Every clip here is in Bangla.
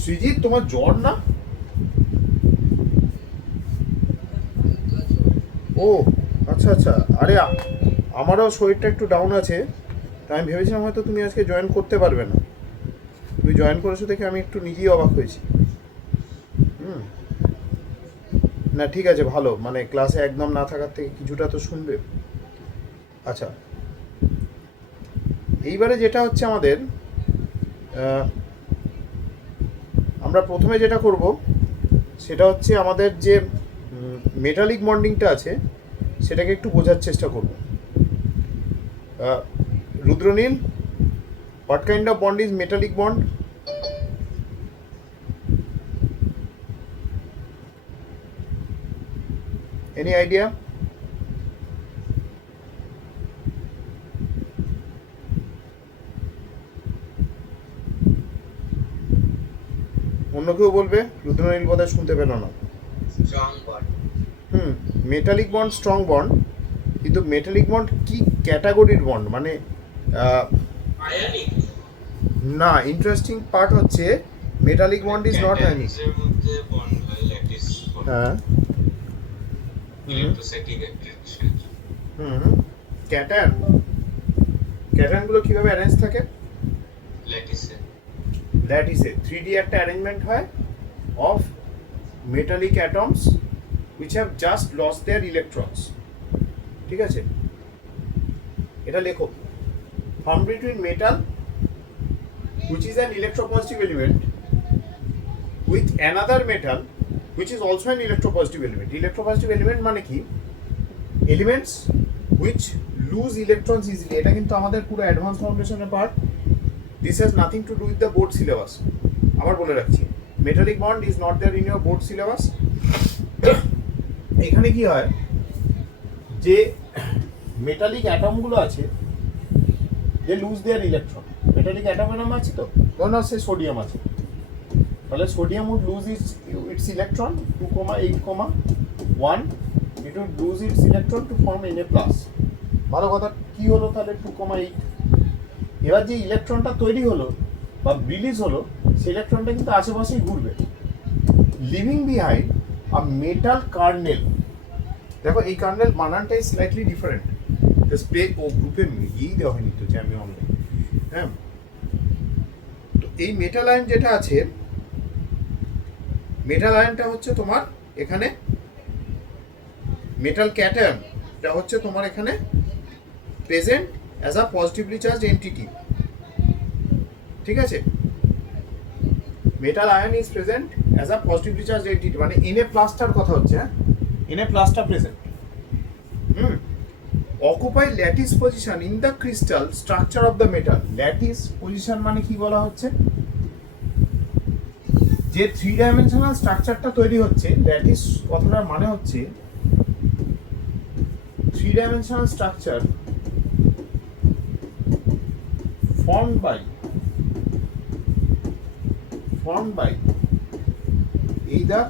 সৃজিত, তোমার জ্বর না? ও আচ্ছা আচ্ছা। আরে আমারও শরীরটা একটু ডাউন আছে, তাই আমি ভেবেছিলাম হয়তো তুমি আজকে জয়েন করতে পারবে না। তুমি জয়েন করেছো দেখে আমি একটু নিজেই অবাক হয়েছি। হুম। না ঠিক আছে, ভালো, মানে ক্লাসে একদম না থাকার থেকে কিছুটা তো শুনবে। আচ্ছা, এইবারে যেটা হচ্ছে আমাদের, আমরা প্রথমে যেটা করব সেটা হচ্ছে আমাদের যে মেটালিক বন্ডিংটা আছে সেটাকে একটু বোঝার চেষ্টা করব। Rudranil, what kind of bond is metallic bond? Any idea? অন্য কেউ বলবে? রুদ্রনীল বোধহয় শুনতে পেল না। Strong bond. হুম, মেটালিক বন্ড স্ট্রং বন্ড, কিন্তু মেটালিক বন্ড কি ক্যাটাগরির বন্ড, মানে আয়নিক। না, ইন্টারেস্টিং পার্ট হচ্ছে metallic bond is not ionic. ক্যাটায়নসের মধ্যে বন্ড হয় ল্যাটিস বন্ড। হ্যাঁ। Electrostatic attraction. হুম। ক্যাটায়ন, ক্যাটায়নগুলো কীভাবে অ্যারেঞ্জ থাকে? ল্যাটিসে। ল্যাটিসে 3D একটা অ্যারেঞ্জমেন্ট হয় of metallic atoms which have just lost their electrons. ঠিক আছে, এটা লেখো। Formed between metal which is an electropositive element with another metal which is also an electropositive element. Electropositive element মানে কি? Elements which lose electrons easily. এটা কিন্তু আমাদের পুরো অ্যাডভান্স ফাউন্ডেশনের part. This has nothing to do with the board syllabus. আবার বলে রাখছি, metallic bond is not there in your board syllabus. এখানে কি হয় যে মেটালিক অ্যাটমগুলো আছে, they lose their electron. Metallic অ্যাটমের নাম আছে তো, ধরুন সে সোডিয়াম আছে, তাহলে sodium would lose its electron 2,8,1, it would lose its electron to form Na+। ভালো কথা, কি হলো তাহলে 2,8? এবার যে ইলেকট্রনটা তৈরি হলো বা রিলিজ হলো, সেই ইলেকট্রনটা কিন্তু আশেপাশেই ঘুরবে, লিভিং বিহাইন্ড আ মেটাল কার্নেল। দেখো এই কার্নেল বানানটাই স্লাইটলি ডিফারেন্ট। স্প্রে ও গ্রুপে মিলিয়েই দেওয়া হয়নি তো, যে আমি অনলাইন। হ্যাঁ, তো এই মেটাল আয়ন যেটা আছে, মেটাল আয়নটা হচ্ছে তোমার এখানে মেটাল ক্যাটায়নটা হচ্ছে তোমার এখানে present as a positively charge entity. ঠিক আছে, metal ion is present as a positively charge entity, মানে Na+টার কথা হচ্ছে। হ্যাঁ, Na+টা প্রেজেন্ট। হুম। Occupy lattice position in the crystal structure of the metal. Lattice position মানে কি বলা হচ্ছে? যে 3 ডাইমেনশনাল স্ট্রাকচারটা তৈরি হচ্ছে, ল্যাটিস কথাটার মানে হচ্ছে 3 dimensional structure formed by either,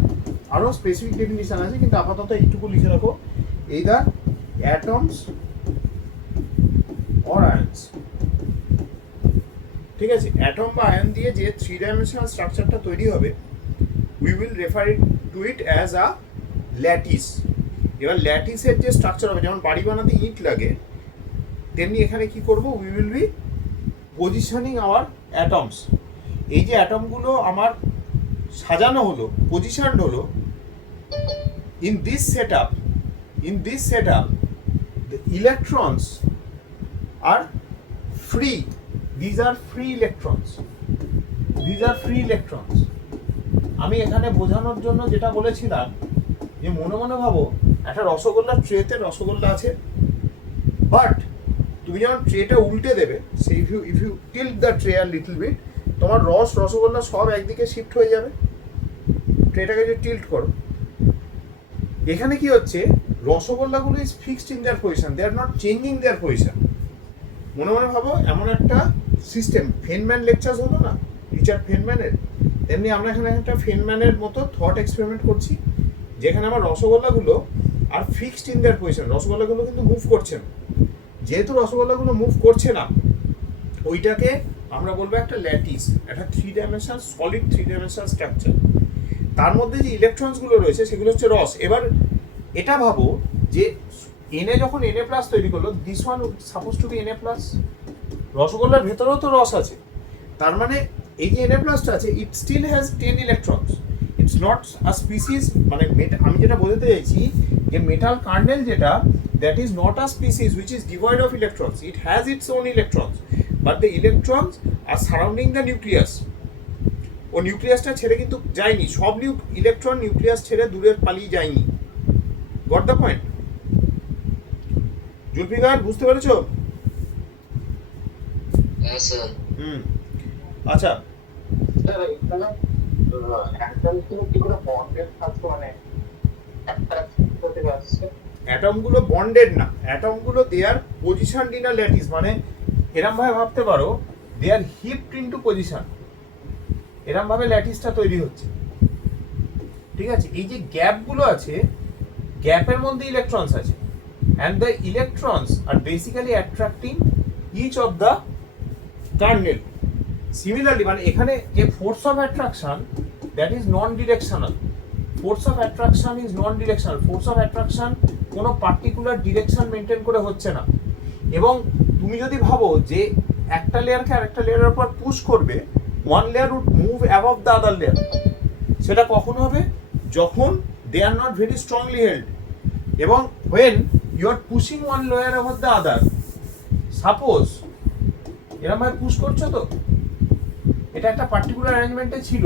আরো স্পেসিফিক ডেফিনিশন আছে কিন্তু আপাতত এইটুকু লিখে রাখো, either atoms or ions। ঠিক আছে, অ্যাটম বা আয়ন দিয়ে যে 3 ডাইমেনশনাল স্ট্রাকচারটা তৈরি হবে, we will refer to it as a lattice. এবার ল্যাটিসের যে স্ট্রাকচার হবে, যেমন বাড়ি বানাতে ইট লাগে, তেমনি এখানে কি করব, we will be positioning our atoms. এই যে অ্যাটমগুলো আমার সাজানো হলো, পজিশনড হলো, in this setup the electrons are free. These are free electrons. আমি এখানে বোঝানোর জন্য যেটা বলেছিলাম, যে মনে মনে ভাবো একটা রসগোল্লার ট্রেতে রসগোল্লা আছে, বাট তুমি যখন ট্রেটা উল্টে দেবে, সেই if you tilt the tray a little bit, তোমার রসগোল্লা সব একদিকে শিফট হয়ে যাবে। ট্রেটাকে যদি টিল্ট করো, এখানে কি হচ্ছে, রসগোল্লাগুলো is fixed in their position, they are not changing their position. মনে মনে ভাবো এমন একটা সিস্টেম, ফেনম্যান লেকচার্স হলো না রিচার্ড ফেনম্যানের, তেমনি আমরা এখানে একটা ফেনম্যানের মতো থট এক্সপেরিমেন্ট করছি, যেখানে আমার রসগোল্লাগুলো আর ফিক্সড ইন দেয়ার পজিশন, রসগোল্লাগুলো কিন্তু মুভ করছে না। যেহেতু রসগোল্লাগুলো মুভ করছে না, ওইটাকে আমরা বলবো একটা ল্যাটিস, একটা 3 ডাইমেনশনাল সলিড 3 ডাইমেনশনাল স্ট্রাকচার। তার মধ্যে যে ইলেকট্রনসগুলো রয়েছে সেগুলো হচ্ছে রস। এবার এটা ভাবো যে এনে যখন Na প্লাস তৈরি করলো, this one supposed to be Na plus. রসগোল্লার ভেতরেও তো রস আছে, তার মানে এই যে Na প্লাসটা আছে, it still has 10 electrons. It's not a species, মানে আমি যেটা বোঝাতে চাইছি যে মেটাল কার্নেল যেটা, that is not a species which is devoid of electrons. It has its own electrons, but the electrons are surrounding the nucleus. ও নিউক্লিয়াসটা ছেড়ে কিন্তু যায়নি, সব ইলেকট্রন নিউক্লিয়াস ছেড়ে দূরে পালিয়ে যায়নি। Got the point? জুলফিকার, বুঝতে পেরেছো? হ্যাঁ স্যার। আচ্ছা, স্যার এখানে একদম কি করে বন্ডেড থাকতো, মানে একটা করতে আসছে? অ্যাটমগুলো বন্ডেড না, অ্যাটমগুলো দে আর পজিশনড ইন আ ল্যাটিস, মানে এরম ভাবে ভাবতে পারো দে আর হিপড ইনটু পজিশন। এরম ভাবে ল্যাটিসটা তৈরি হচ্ছে, ঠিক আছে? এই যে গ্যাপগুলো আছে, গ্যাপের মধ্যে ইলেকট্রনস আছে, and the electrons are basically attracting each of the kernel. Similarly মানে এখানে যে force of attraction, that is non directional. Force of attraction is non directional. Force of attraction কোনো পার্টিকুলার ডিরেকশন মেনটেন করে হচ্ছে না। এবং তুমি যদি ভাবো যে একটা লেয়ারকে আরেকটা লেয়ারের উপর পুশ করবে, one layer would move above the other layer. সেটা কখন হবে? যখন they are not very strongly held. এবং when you are pushing one layer over the other, suppose এরকম ভাবে পুশ করছো, তো এটা একটা পার্টিকুলার অ্যারেঞ্জমেন্টে ছিল।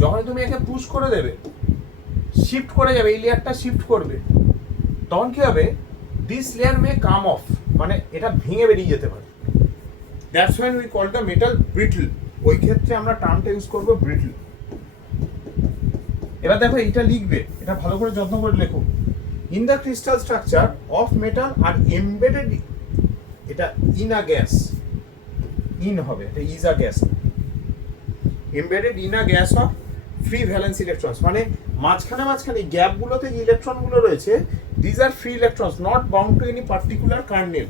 যখন তুমি একে পুশ করে দেবে, শিফট করে যাবে, এই লেয়ারটা শিফট করবে, তখন কি হবে? This layer may come off, মানে এটা ভেঙে বেরিয়ে যেতে পারে। That's when we call the metal brittle. ওই ক্ষেত্রে আমরা টার্মটা ইউজ করবো ব্রিটল। এবার দেখো এটা লিখবে, এটা ভালো করে যত্ন করে লেখো। In the crystal structure of metal are embedded, এটা ইন আ গ্যাস, ইন হবে, এটা is a gas. Embedded in a gas of free valence electrons, মানে মাঝখানে গ্যাপগুলোতে যে ইলেকট্রনগুলো রয়েছে, these are free electrons not bound to any particular kernel.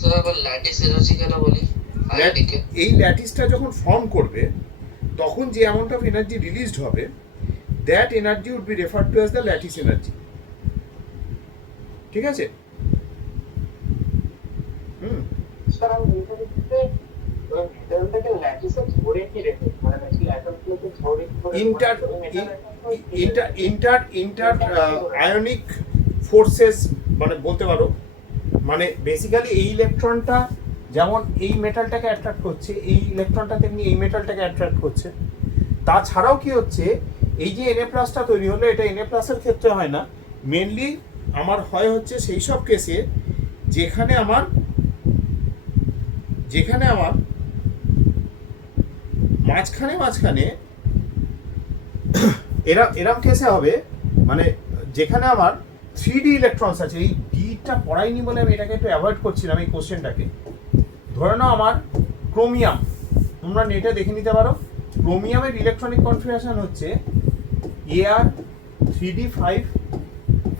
Sir আবার ল্যাটিস এনার্জি কেন বলি? এই ল্যাটিসটা যখন ফর্ম করবে, তখন যে অ্যামাউন্ট অফ এনার্জি রিলিজড হবে, that energy would be referred two as the lattice energy. ঠিক আছে? স্যার আমি এটা দেখতে মেটালটাকে ল্যাটিসে ধরে কি রেখে, মানে মেটাল অ্যাটমগুলোকে ধরে ইন্টার আয়নিক ফোর্সেস, মানে বলতে পারো, মানে বেসিক্যালি এই ইলেকট্রনটা যেমন এই মেটালটাকে অ্যাট্রাক্ট করছে, এই ইলেকট্রনটা তেমনি এই মেটালটাকে অ্যাট্রাক্ট করছে। তাছাড়াও কি হচ্ছে, এই যে Na প্লাসটা তৈরি হলো, এটা Na প্লাসের ক্ষেত্রে হয় না, মেনলি আমার হয় হচ্ছে সেই সব কেসে যেখানে আমার মাঝখানে এরম কেসে হবে, মানে যেখানে আমার 3D ইলেকট্রনস আছে। এই ডিটা পড়াইনি বলে আমি এটাকে একটু অ্যাভয়েড করছিলাম এই কোশ্চেনটাকে। ধরে নাও আমার ক্রোমিয়াম, তোমরা নেটে দেখে নিতে পারো, ক্রোমিয়ামের ইলেকট্রনিক কনফিগারেশন হচ্ছে Ar3d5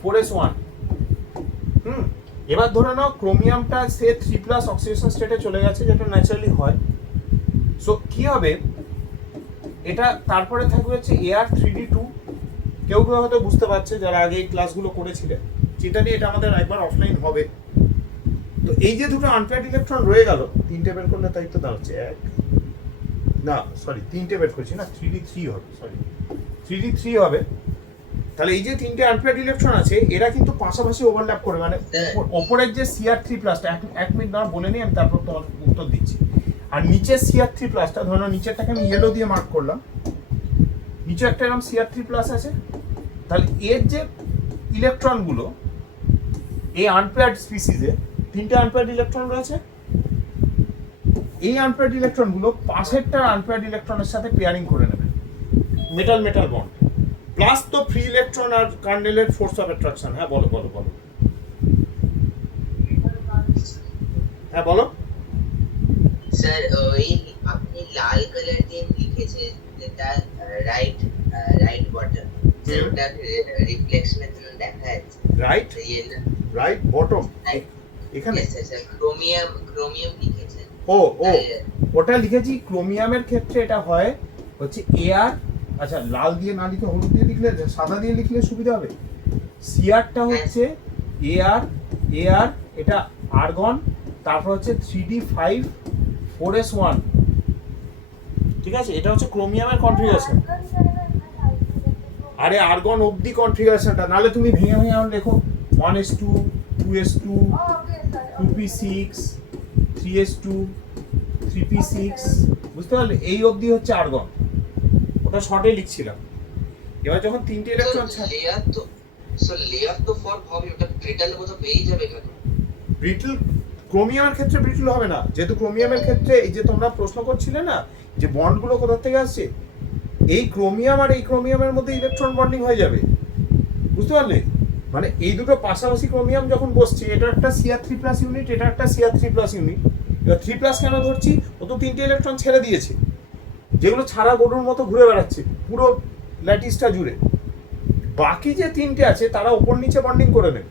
4s1। এবার ধরে নাও ক্রোমিয়ামটা সে 3+ অক্সিডেশন স্টেটে চলে গেছে, যেটা ন্যাচারালি হয়। সো কি হবে, এটা তারপরে থাকবে হচ্ছে Ar3d2। কেউ হয়তো বুঝতে পারছে যারা আগে এই ক্লাসগুলো করেছিলেন, যেটা নিয়ে এটা আমাদের একবার অফলাইন হবে। তো এই যে দুটো আনপেয়ার্ড ইলেকট্রন রয়ে গেল, তিনটে বের করলে তাই তো দাঁড়াচ্ছে তিনটে বের করছি না, 3d3 হবে, 3d3 হবে। তাহলে এই যে তিনটে আনপেয়ার্ড ইলেকট্রন আছে, এরা কিন্তু পাশাপাশি ওভারল্যাপ করে, মানে ওপরের যে Cr3+টা, এক মিনিট দাঁড়া বলে নিই, আমি তারপর তোমার উত্তর দিচ্ছি। আর নিচের Cr3+টা, ধরো নিচেরটাকে আমি ইয়েলো দিয়ে মার্ক করলাম, নিচে একটা এরকম Cr3+ আছে। তাহলে এর যে ইলেকট্রনগুলো, এই আনপেয়ার্ড স্পিসিসে তিনটে আনপেয়ার্ড ইলেকট্রন রয়েছে, এই আনপেয়ার্ড ইলেকট্রনগুলো পাশেরটা আনপেয়ার্ড ইলেকট্রনের সাথে পেয়ারিং করে নেবে, মেটাল বন্ড, প্লাস তো ফ্রি ইলেকট্রন আর কার্নেলের ফোর্স অফ অ্যাট্রাকশন। হ্যাঁ বলো। হ্যাঁ বলো স্যার। ওই আপনি লাল কালার দিয়ে লিখেছেন যেটা রাইট বটম, ওটা রিফ্লেকশনের জন্য দেখা যাচ্ছে। রাইট বটম, এখানে ক্রোমিয়াম লিখেছেন। ও ওটা লিখেছি। ক্রোমিয়ামের ক্ষেত্রে এটা হয় হচ্ছে এআর, আচ্ছা লাল দিয়ে না লিখে হলুদ দিয়ে লিখলে, সাদা দিয়ে লিখলে সুবিধা হবে। সিআরটা হচ্ছে এআর, এটা আর্গন, তারপর হচ্ছে 3D5 4s1, ঠিক আছে? এটা হচ্ছে ক্রোমিয়ামের কনফিগারেশন। আরে আর্গন অবধি কনফিগারেশনটা, নাহলে তুমি ভেঙে ভেঙে লেখো 1s2 2s2 2p6 3s2 3p6, বুঝতে পারলে? এই অবধি হচ্ছে আর্গন, ওটা শর্টে লিখছিলাম। এবার যখন তিনটে ইলেকট্রন লেয়ার তো ফর্ম হবে, ওটা ব্রিটাল মতো পেয়ে যাবে কেন? ব্রিটল, ক্রোমিয়ামের ক্ষেত্রে ব্রিটল হবে না, যেহেতু ক্রোমিয়ামের ক্ষেত্রে এই যে তোমরা প্রশ্ন করছিলে না যে বন্ডগুলো কোথা থেকে আসছে, এই ক্রোমিয়াম আর এই ক্রোমিয়ামের মধ্যে ইলেকট্রন বন্ডিং হয়ে যাবে, বুঝতে পারলে? মানে এই দুটো পাশাপাশি ক্রোমিয়াম যখন বসছে, এটা একটা Cr3+ ইউনিট, এটা একটা Cr3+ ইউনিট। এবার 3+ কেন ধরছি? ও তো তিনটে ইলেকট্রন ছেড়ে দিয়েছে, যেগুলো ছাড়া গরুর মতো ঘুরে বেড়াচ্ছে পুরো ল্যাটিসটা জুড়ে। বাকি যে তিনটে আছে তারা ওপর নিচে বন্ডিং করে নেবে।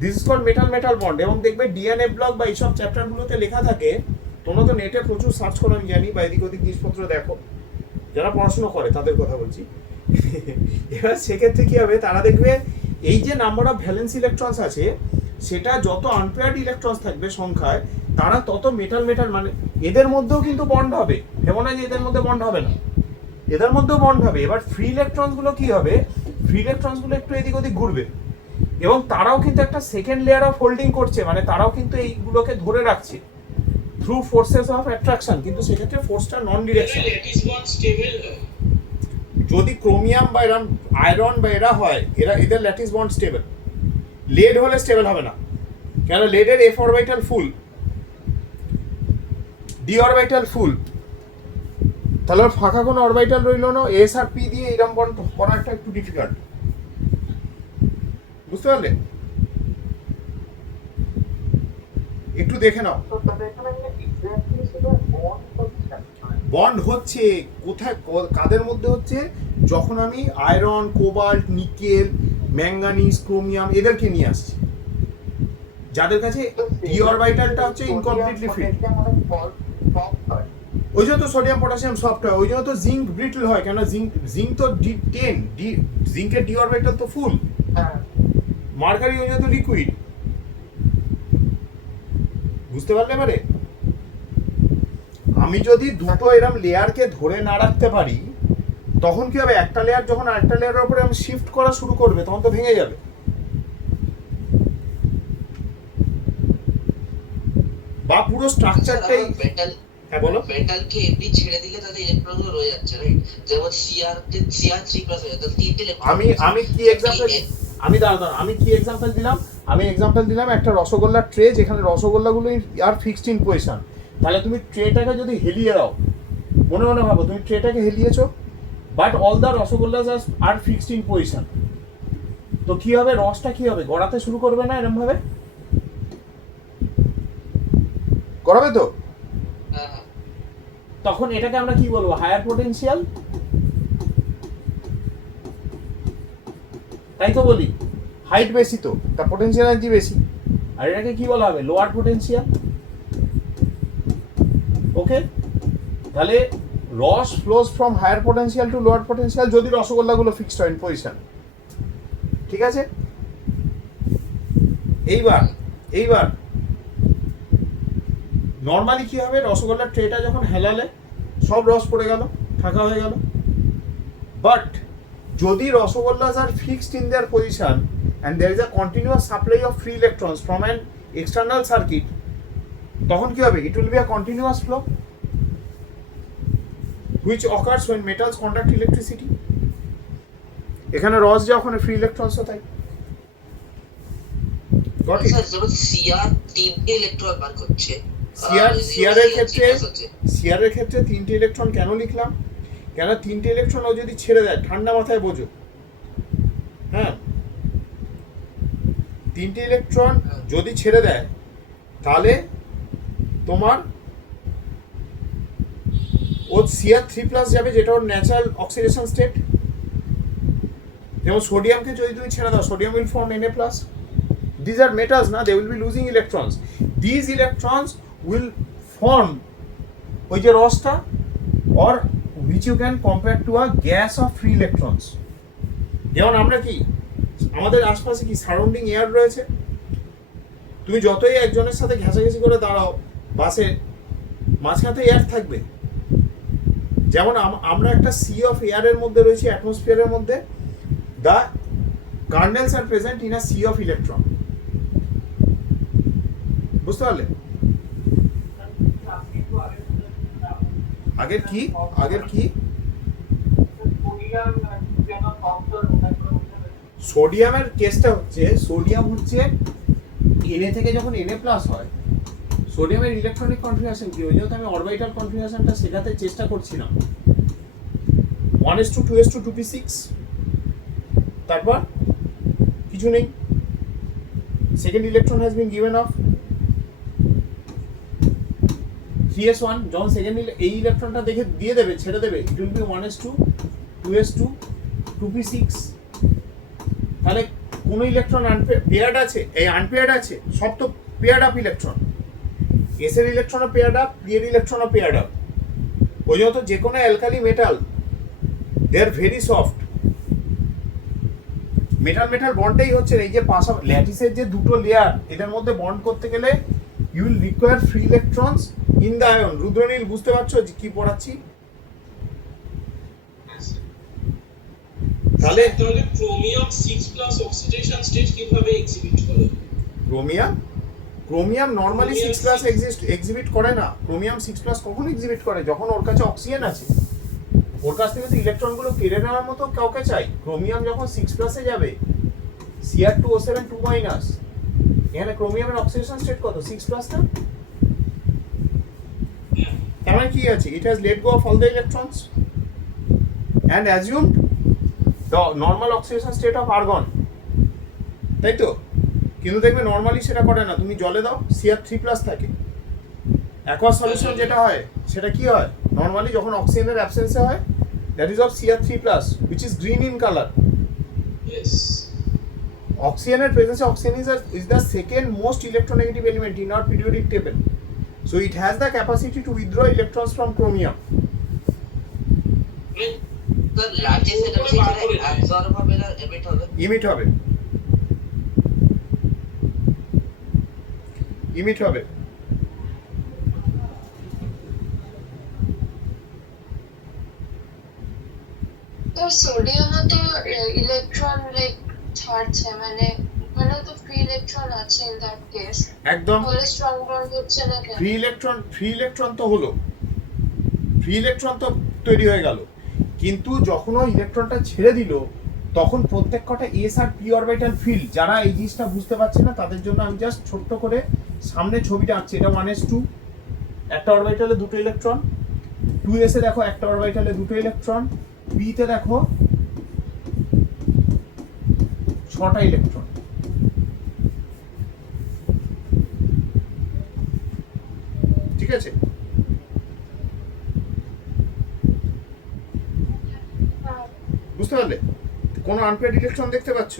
This is called metal metal bond. এবং দেখবে ডিএনএ ব্লক বা এইসব চ্যাপ্টারগুলোতে লেখা থাকে, তোমরা তো নেটে প্রচুর সার্চ করো আমি জানি, বা এদিক ওদিক জিনিসপত্র দেখো, যারা পড়াশোনা করে তাদের কথা বলছি। এবার সেক্ষেত্রে কি হবে, তারা দেখবে এই যে নাম্বার অফ ভ্যালেন্স ইলেকট্রনস আছে, সেটা যত আনপেয়ার্ড ইলেকট্রনস থাকবে সংখ্যায়, তারা তত মেটাল মেটাল, মানে এদের মধ্যেও কিন্তু বন্ড হবে, ভেবো না যে এদের মধ্যে বন্ড হবে না, এদের মধ্যেও বন্ড হবে। এবার ফ্রি ইলেকট্রনসগুলো কি হবে, ফ্রি ইলেকট্রনসগুলো একটু এদিক ওদিক ঘুরবে, এবং তারাও কিন্তু একটা সেকেন্ড লেয়ার অফ হোল্ডিং করছে, মানে তারাও কিন্তু এইগুলোকে ধরে রাখছে থ্রু ফোর্সেস অফ অ্যাট্রাকশন, কিন্তু সেক্ষেত্রে ফোর্সটা নন ডিরেকশন। যদি ক্রোমিয়াম বা এরম আয়রন বা এরা হয়, এদের ল্যাটিস বন্ড স্টেবল। লেড হলে স্টেবল হবে না, কেন? লেডের এফ অরবিটাল ফুল, ডি অরবিটাল ফুল, তাহলে ফাঁকা কোনো অরবিটাল রইল না, এস আর পি দিয়ে এরম বন্ড করাটা একটু ডিফিকাল্ট, বুঝতে পারলে? একটু দেখে নাও। তো তাদের এখানে এক্স্যাক্টলি সেটা বন্ড হচ্ছে বন্ড হচ্ছে কোথায়, কাদের মধ্যে হচ্ছে? যখন আমি iron, cobalt, nickel, manganese, chromium এদেরকে নিয়ে আসছি, যাদের কাছে ডি অরবিটালটা হচ্ছে ইনকমপ্লিটলি ফ্রি। ওই জন্য তো সোডিয়াম পটাশিয়াম সফট হয়, ওই জন্য তো জিঙ্ক ব্রিটল হয়, কেন? জিঙ্ক তো D10, জিঙ্কের ডি অরবিটাল তো ফুল। হ্যাঁ, মার্কারি ওই জন্য তো লিকুইড, বুঝতে পারলে? এবারে আমি যদি দুটো এরম লেয়ারকে ধরে না রাখতে পারি, তখন কি হবে, একটা লেয়ার যখন আরেকটা লেয়ারের উপরে আমি শিফট করা শুরু করবে, তখন তো ভেঙে যাবে। বা পুরো স্ট্রাকচারটাই, মেটাল হ্যাঁ বলো। মেটালকে এমনি ছেড়ে দিলে তাদের ইলেকট্রনগুলো রয়ে যাচ্ছে, রাইট? যেমন Cr3+ হয়ে যাচ্ছে, তাহলে তিনটে electron আমি কি এক্সাম্পল, আমি দাঁড়া আমি কি এক্সাম্পল দিলাম? আমি এক্সাম্পল দিলাম একটা রসগোল্লার ট্রে, যেখানে রসগোল্লাগুলো আর ফিক্সড ইন পজিশন। তাহলে তুমি ট্রেটাকে যদি হেলিয়ে দাও, মনে মনে ভাবো তুমি ট্রেটাকে হেলিয়েছো, but all the rasgullas are fixed in position, তো কি হবে, রসটা কি হবে, গড়াতে শুরু করবে না এরকম ভাবে? গড়াবে তো। হ্যাঁ, তখন এটাকে আমরা কি বলবো, হায়ার পোটেনশিয়াল, তাই তো বলি? হাইট বেশি তো তার পোটেনশিয়াল এনার্জি বেশি, আর এটাকে কি বলা হবে, লোয়ার পোটেনশিয়াল। ওকে, তাহলে ras flows from higher potential to lower potential যদি রসগোল্লাগুলো ফিক্সড হয় ইন পজিশন, ঠিক আছে? এইবার নর্মালি কি হবে, রসগোল্লার ট্রেটা যখন হেলালে সব রস পড়ে গেল, ফাঁকা হয়ে গেল। বাট যদি rasgullas are fixed in their position and there is a continuous supply of free electrons from an external circuit, তখন কি হবে, it will be a continuous flow which occurs when metals conduct electricity. এখানে রস যা, ওখানে ফ্রি ইলেকট্রনস তাই। Got it? স্যার যখন Cr তিনটে ইলেকট্রন বার করছে, Cr এর ক্ষেত্রে তিনটে ইলেকট্রন কেন লিখলাম, কেন তিনটে ইলেকট্রন ও যদি ছেড়ে দেয়, ঠান্ডা মাথায় বোঝো, হ্যাঁ, তিনটে ইলেকট্রন যদি ছেড়ে দেয়, তাহলে তোমার ও Cr3+ যাবে, যেটা ওর ন্যাচারাল অক্সিডেশন স্টেট। যেমন সোডিয়ামকে যদি তুমি ছেড়ে দাও, sodium will form Na+, these are metals na, they will be losing electrons. These electrons will form ওই যে রসটা, or which you can compare to a gas of free electrons. যেমন আমরা কি আমাদের আশপাশে কি সারাউন্ডিং এয়ার রয়েছে, তুমি যতই একজনের সাথে ঘেঁষাঘেঁষি করে দাঁড়াও বাসে, মাঝখানে তো এয়ার থাকবে। যেমন আমরা একটা সি অফ এয়ারের মধ্যে রয়েছি, অ্যাটমসফিয়ারের মধ্যে, the kernels are present in a sea of electron. বুঝতে পারলে? আগের কি সোডিয়ামের কেসটা হচ্ছে, সোডিয়াম হচ্ছে Na থেকে যখন Na প্লাস হয়, সোডিয়ামের ইলেকট্রনিক কনফিগারেশন কি, ওই জন্য আমি অরবিটাল কনফিগারেশনটা শেখাতে চেষ্টা করছিলাম। 1s2 2s2 2p6, তারপর কিছু নেই, second electron has been given of 3s1, যখন সেকেন্ড এই ইলেকট্রনটা দেখে দিয়ে দেবে, ছেড়ে দেবে, it will be 1s2 2s2 2p6। তাহলে কোন ইলেকট্রন পেয়ার্ড আছে? এই আনপেয়ার্ড আছে, সব তো পেয়ার্ড আপ ইলেকট্রন। এস এর ইলেকট্রনও পেয়ার্ড আপ, পি এর ইলেকট্রনও পেয়ার্ড আপ। ওই জন্য তো যে কোনো alkali metal they are very soft. Metal বন্ডটাই হচ্ছে এই যে পাশা ল্যাটিসের যে দুটো লেয়ার, এটার মধ্যে বন্ড করতে গেলে you will require free electrons in the ion. Rudranil বুঝতে পারছো যে কি পড়াচ্ছি? তাহলে ক্রোমিয়াম 6+ অক্সিডেশন স্টেট কিভাবে এক্সিবিট করে? ক্রোমিয়াম নরমালি 6+ এক্সিবিট করে না। ক্রোমিয়াম 6+ কখন এক্সিবিট করে? যখন ওর কাছে অক্সিজেন আছে, ওর কাছ থেকে তো ইলেকট্রনগুলো কেড়ে নেওয়ার মতো কাউকে চাই। ক্রোমিয়াম যখন 6+ যাবে, Cr2O7 2-, এখানে ক্রোমিয়ামের অক্সিডেশন স্টেট কত? 6+ না? তার মানে কি আছে? It has let go of all the electrons and assumed the normal oxidation state of argon, তাই তো? কিন্তু দেখবে নর্মালি সেটা করে না। তুমি জলে দাও, Cr3+ থাকে। অ্যাকোয়াস সলিউশন যেটা হয় সেটা কি হয়? নর্মালি যখন অক্সিজেনের অ্যাবসেন্সে হয়, that is of Cr3+, which is green in color. Yes. Oxygen presence, oxygen is the second most electronegative element in our periodic table. So it has the capacity to withdraw electrons from chromium. তো লার্জেস্ট এনার্জি যেটা অ্যাবজর্ব হবে না এমিট হবে? ইমিট হবে। তো সোডিয়ামে তো ইলেকট্রন লাইক ছাড়ছে, মানে ওখানে তো ফ্রি ইলেকট্রন আছে ইন দ্যাট কেস। একদম তাহলে স্ট্রং বন্ড হচ্ছে না কেন? ফ্রি ইলেকট্রন তো হলো, ফ্রি ইলেকট্রন তো তৈরি হয়ে গেল, কিন্তু যখন ওই ইলেকট্রনটা ছেড়ে দিল, তখন প্রত্যেক কটা এস আর পি অরবিটাল ফিল্ড, যারা এই জিনিসটা বুঝতে পারছে না তাদের জন্য আমি জাস্ট ছোট্ট করে সামনে ছবিটা আঁকছি। এটা 1s2, একটা অরবিটালে দুটো ইলেকট্রন। 2s এ দেখো একটা অরবিটালে দুটো ইলেকট্রন। পি তে দেখো 6টা ইলেকট্রন। ঠিক আছে? বুঝতে পারলে? কোনো আনপেয়ার্ড ইলেকট্রন দেখতে পাচ্ছ?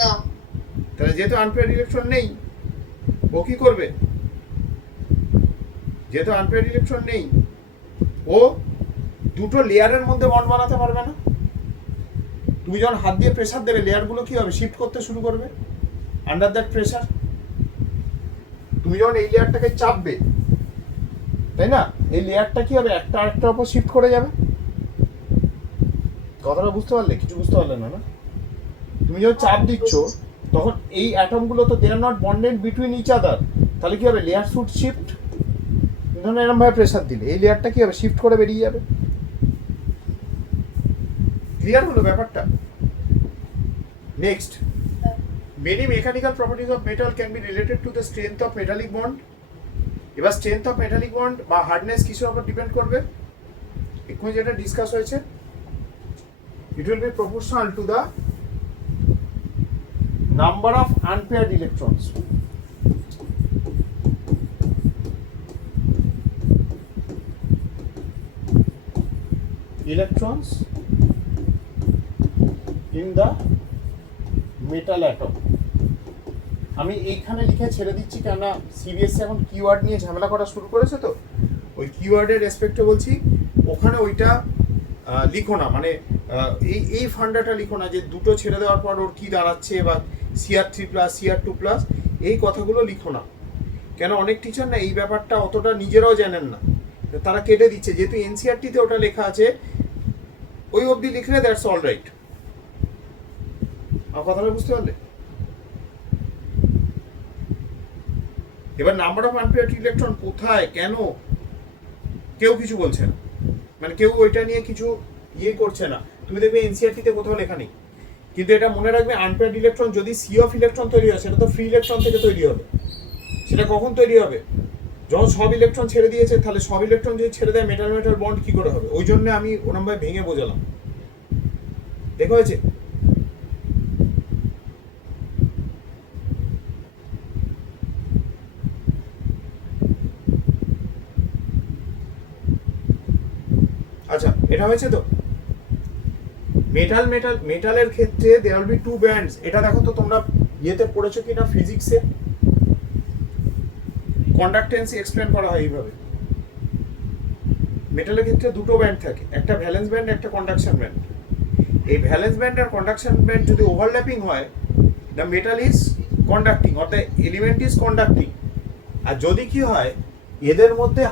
না। তাহলে যেহেতু আনপেয়ার্ড ইলেকট্রন নেই, ও কি করবে? যেহেতু আনপেয়ার্ড ইলেকট্রন নেই, ও দুটো লেয়ারের মধ্যে বন্ড বানাতে পারবে না। তুমি যখন হাত দিয়ে প্রেসার দেবে, লেয়ারগুলো কি হবে? শিফট করতে শুরু করবে আন্ডার দ্যাট প্রেসার। তুমি যখন এই লেয়ারটাকে চাপবে, তাই না, এই লেয়ারটা কি হবে? একটা আরেকটার উপর শিফট করে যাবে। কথাটা বুঝতে পারলে? কিছু বুঝতে পারলে না? না, তুমি যখন চাপ দিচ্ছ, তখন এই অ্যাটমগুলো তো they are not bonded between each other. তাহলে কি হবে? Layer should shift. ধরুন এরকম ভাবে প্রেসার দিলে এই লেয়ারটা কি হবে? শিফট করে বেরিয়ে যাবে। ক্লিয়ার হলো ব্যাপারটা? Next, many mechanical properties of metal can be related to the strength of metallic bond. এবার স্ট্রেংথ অফ মেটালিক বন্ড বা হার্ডনেস কিসের উপর ডিপেন্ড করবে? এক্ষুনি যেটা ডিসকাস হয়েছে, it will be proportional to the number of unpaired electrons. Electrons in the metal atom. আমি এইখানে লিখে ছেড়ে দিচ্ছি, কেননা সিবিএসসি এখন কিওয়ার্ড নিয়ে ঝামেলা করা শুরু করেছে, তো ওই কিওয়ার্ডের রেসপেক্টে বলছি, ওখানে ওইটা লিখো না, মানে এই ফান্ডাটা লিখো না যে দুটো ছেড়ে দেওয়ার পর ওর কী দাঁড়াচ্ছে, বা CR3+, CR2+, এই কথাগুলো লিখো না। কেন অনেক টিচার না এই ব্যাপারটা অতটা নিজেরাও জানেন না, তারা কেটে দিচ্ছে, যেহেতু এনসিআরটিতে ওটা লেখা আছে ওই অবধি লিখলে দ্যাটস অল রাইট। আমার কথাটা বুঝতে পারলে? এবার নাম্বার অফ আনপেয়ার্ড ইলেকট্রন কোথায়, কেন, কেউ কিছু বলছে না, মানে কেউ ওইটা নিয়ে কিছু ইয়ে করছে না। তুমি দেখবে এনসিআরটিতে কোথাও লেখা নেই। কিন্তু এটা মনে রাখবে, আনপেয়ার্ড ইলেকট্রন যদি সি অফ ইলেকট্রন তৈরি হয়, সেটা তো ফ্রি ইলেকট্রন থেকে তৈরি হবে। সেটা কখন তৈরি হবে? যখন সব ইলেকট্রন ছেড়ে দিয়েছে, তাহলে সব ইলেকট্রন যদি ছেড়ে দেয় মেটাল মেটাল বন্ড কি করে হবে? ওই জন্য আমি ওরমভাবে ভেঙে বোঝালাম। দেখা হয়েছে? আচ্ছা, এটা হয়েছে তো। মেটালের ক্ষেত্রে there will be two bands. এটা দেখো তো তোমরা ইয়েতে পড়েছো কিনা, ফিজিক্সে কন্ডাক্টেন্স এক্সপ্লেন করা হয় এইভাবে। মেটালের ক্ষেত্রে দুটো ব্যান্ড থাকে, একটা ভ্যালেন্স ব্যান্ড, একটা কন্ডাকশন ব্যান্ড। এই ভ্যালেন্স ব্যান্ড আর কন্ডাকশন ব্যান্ড যদি ওভারল্যাপিং হয়, the metal is conducting or the element is conducting. আর যদি কি হয়, এদের মধ্যে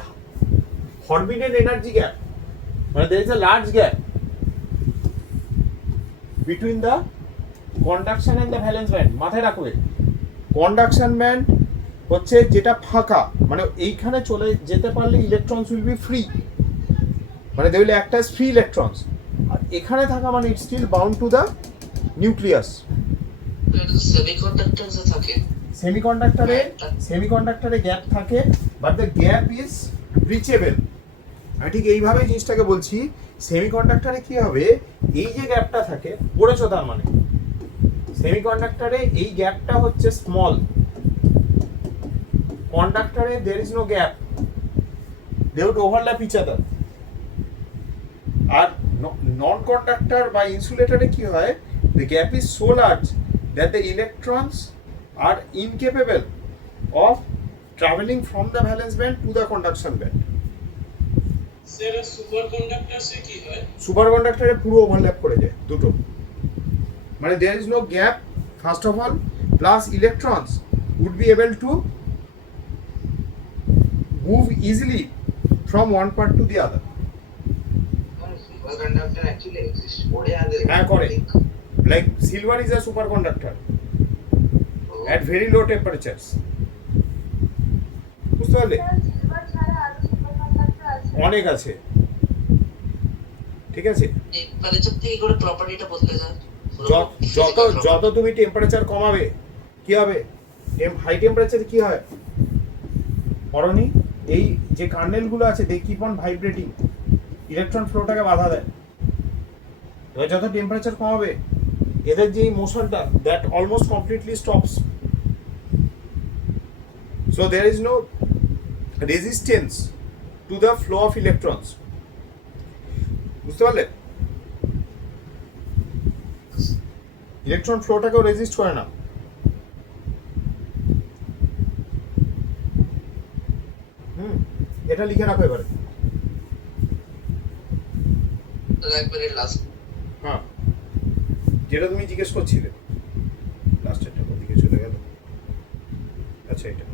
হরবিডেন এনার্জি গ্যাপ, মানে there is a large gap between the conduction and the valence band. মাথায় রাখবে, কন্ডাকশন ব্যান্ড হচ্ছে যেটা ফাঁকা, মানে এইখানে চলে যেতে পারলে ইলেকট্রনস উইল বি ফ্রি, মানে they will act as free electrons. আর এখানে থাকা মানে it still bound to the nucleus. এটা তো সেমিকন্ডাক্টরসে থাকে। সেমিকন্ডাক্টরে গ্যাপ থাকে, but the gap is reachable. আমি ঠিক এইভাবে জিনিসটাকে বলছি। সেমিকন্ডাক্টরে কি হবে, এই যে গ্যাপটা থাকে, পড়েছো তার মানে, সেমিকন্ডাক্টরে এই গ্যাপটা হচ্ছে স্মল, কন্ডাক্টরে there is no gap, they would overlap each other. আর নন কন্ডাক্টর বা ইনসুলেটরে কি হয়, the gap is so large that the electrons are incapable of traveling from the valence band to the conduction band. Sir super কন্ডাক্টরসে কি হয়? সুপার কন্ডাক্টরে পুরো ওভারল্যাপ করে যায় দুটো, মানে there is no gap first of all, plus electrons would be able to move easily from one part to the other. Super conductor actually exist করে আগে। হ্যাঁ, করে। Like silver is a superconductor at very low temperatures. বুঝতে পারলে? অনেক আছে, ঠিক আছে। টেম্পারেচার থেকে করে প্রপার্টিটা বদলে যায়। যত তুমি টেম্পারেচার কমাবে কি হবে, হাই টেম্পারেচারে কি হয় পরনি, এই যে কার্নেলগুলো আছে they keep on vibrating, electron ফ্লোটাকে বাধা দেয়। এবার যত টেম্পারেচার কমাবে, এদের যে মোশনটা that almost completely stops. So there is no resistance to the flow of electrons. বুঝতে পারলে? ইলেকট্রন ফ্লোটাকেও রেজিস্ট করে না। এটা লিখে রাখো এবারে। একবারে লাস্ট, হ্যাঁ, যেটা তুমি জিজ্ঞেস করছিলে, লাস্টেরটা কোথেকে চলে গেল? আচ্ছা, এটা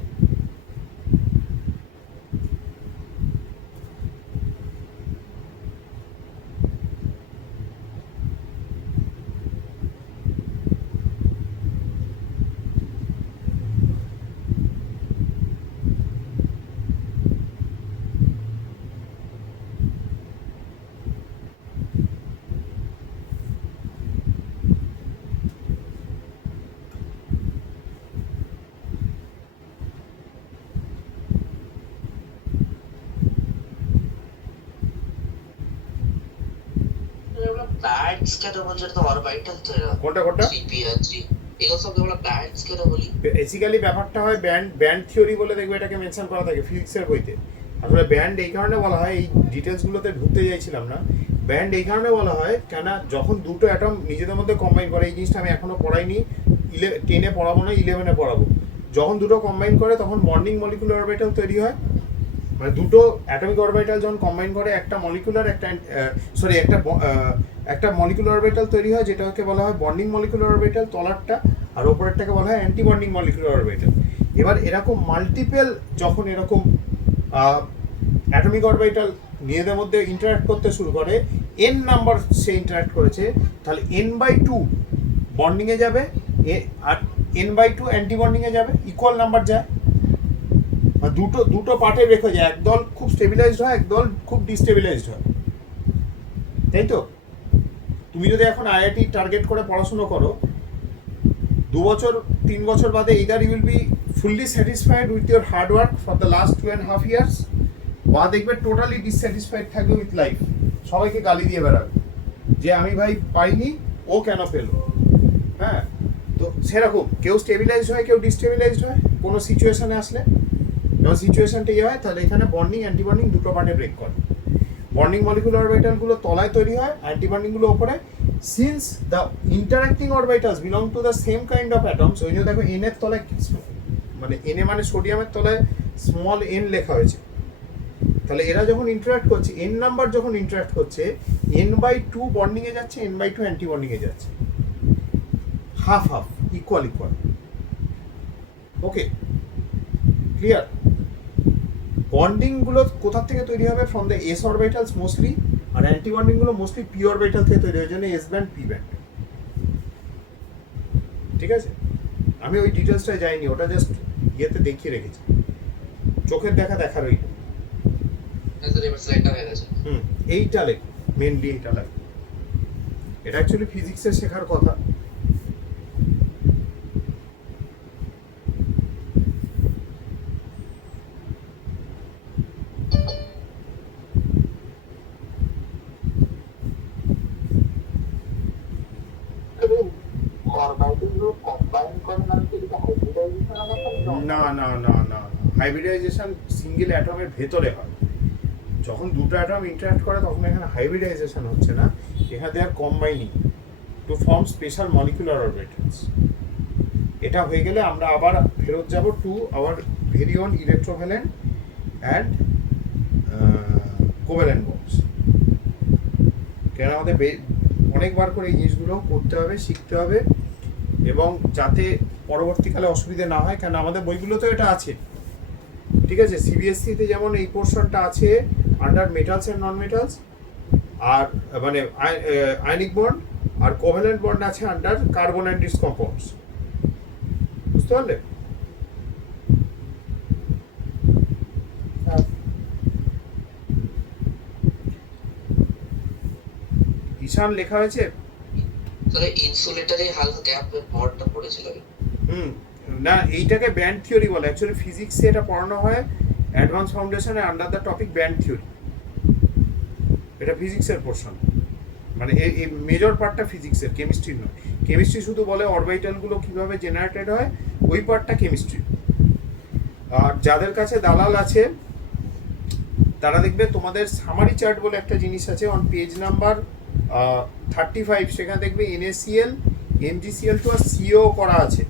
ব্যান্ডস কেন বলছে? তো অরবিটাল তো এরা কোনটা 3p3 এগুলো সব আমরা ব্যান্ডস কেন বলি? বেসিক্যালি ব্যাপারটা হয় ব্যান্ড থিওরি বলে, দেখবে এটাকে মেনশন করা থাকে ফিজিক্সের বইতে। আসলে ব্যান্ড এই কারণে বলা হয়, এই ডিটেলসগুলোতে ঢুকতে চাইছিলাম না। ব্যান্ড এই কারণে বলা হয় কেন, যখন দুটো অ্যাটম নিজেদের মধ্যে কম্বাইন করে, এই জিনিসটা আমি এখনো পড়াইনি, 10-এ পড়াবো না, 11-এ পড়াবো। যখন দুটো কম্বাইন করে তখন বন্ডিং মলিকুলার অরবিটাল তৈরি হয়, মানে দুটো অ্যাটমিক অরবিটাল যখন কম্বাইন করে একটা মলিকুলার একটা মলিকুলার অরবিটাল তৈরি হয়, যেটাকে বলা হয় বন্ডিং মলিকুলার অরবিটাল তলারটা, আর ওপরেরটাকে বলা হয় অ্যান্টি বন্ডিং মলিকুলার অরবিটাল। এবার এরকম মাল্টিপল যখন এরকম অ্যাটমিক অরবিটাল নিজেদের মধ্যে ইন্টারাক্ট করতে শুরু করে, n নাম্বার সে ইন্টারাক্ট করেছে, তাহলে n/2 বন্ডিংয়ে যাবে, আর n/2 অ্যান্টি বন্ডিংয়ে যাবে, ইকুয়াল নাম্বার যায়। দুটো পার্টে রেখে যায়, একদল খুব স্টেবিলাইজড হয়, একদল খুব ডিস্টেবিলাইজড হয়, তাই তো? তুমি যদি এখন আইআইটি টার্গেট করে পড়াশুনো করো, 2-3 বছর বাদে either you will be fully satisfied with your hard work for the last 2.5 years, বা দেখবে টোটালি ডিসস্যাটিসফাইড থাকবে উইথ লাইফ, সবাইকে গালি দিয়ে বেড়াবে যে আমি ভাই পাইনি, ও কেন পেলো। হ্যাঁ, তো সেরকম কেউ স্টেবিলাইজড হয়, কেউ ডিস্টেবিলাইজড হয় কোনো সিচুয়েশনে আসলে। যখন সিচুয়েশনটা ইয়ে হয়, তাহলে এখানে বন্ডিং অ্যান্টি বন্ডিং দুটো পার্টে ব্রেক করে। বন্ডিং মলিকুলার অরবিটালগুলো তলায় তৈরি হয়, অ্যান্টি বন্ডিংগুলো ওপরে। Since the interacting orbitals belong to the same kind of atoms, ওই জন্য দেখো এন এর তলায় মানে এন এ মানে সোডিয়ামের তলায় স্মল এন লেখা হয়েছে। তাহলে এরা যখন ইন্টারাক্ট করছে, এন নাম্বার যখন ইন্টারাক্ট করছে, n/2 বন্ডিংয়ে যাচ্ছে, n/2 অ্যান্টি বন্ডিংয়ে যাচ্ছে, half half, equal. Okay, clear? বন্ডিংগুলো কোথা থেকে তৈরি হবে? From the s orbitals mostly, আর অ্যান্টি বন্ডিংগুলো মোস্টলি পি অরবিটাল থেকে তৈরি হয়, জন্য এস ব্যান্ড পি ব্যান্ড। ঠিক আছে, আমি ওই ডিটেলসটা যাইনি, ওটা জাস্ট ইয়েতে দেখিয়ে রেখেছি, চোখের দেখা রইল। এইটা লেখো, মেনলি এইটা লেখো, এটা অ্যাকচুয়ালি ফিজিক্সের শেখার কথা। না, হাইব্রিডাইজেশন সিঙ্গেল অ্যাটমের ভেতরে হয়। যখন দুটো অ্যাটম ইন্টারাক্ট করে তখন এখানে হাইব্রিডাইজেশন হচ্ছে না, এখানে they are combining to form special molecular orbitals. এটা হয়ে গেলে আমরা আবার ফেরত যাব to our very own electrovalent and covalent bonds. কেন আমাদের অনেকবার করে এই জিনিসগুলো করতে হবে, শিখতে হবে, এবং যাতে পরবর্তীকালে অসুবিধা না হয়। কেন আমাদের বইগুলোতে এটা আছে, ঠিক আছে? সিবিএসসিতে যেমন এই পোর্শনটা আছে under metals and non metals, আর মানে আয়নিক বন্ড আর কোভ্যালেন্ট বন্ড আছে under carbon and its compounds. বুঝতে পারলে? ঈশান লেখা হয়েছে। তাহলে ইনসুলেটরে হালকা গ্যাপের বর্ডটা পড়েছিল। না, এইটাকে ব্যান্ড থিওরি বলে। অ্যাকচুয়ালি ফিজিক্সে এটা পড়ানো হয় অ্যাডভান্স ফাউন্ডেশনে under the topic band theory. এটা ফিজিক্সের পোর্শন, মানে এই মেজর পার্টটা ফিজিক্সের, কেমিস্ট্রির নয়। কেমিস্ট্রি শুধু বলে অরবিটালগুলো কিভাবে জেনারেটেড হয়, ওই পার্টটা কেমিস্ট্রি। আর যাদের কাছে দালাল আছে তারা দেখবে তোমাদের সামারি চার্ট বলে একটা জিনিস আছে অন পেজ নাম্বার 35, সেখানে দেখবে NaCl, MgCl2 আর CO করা আছে।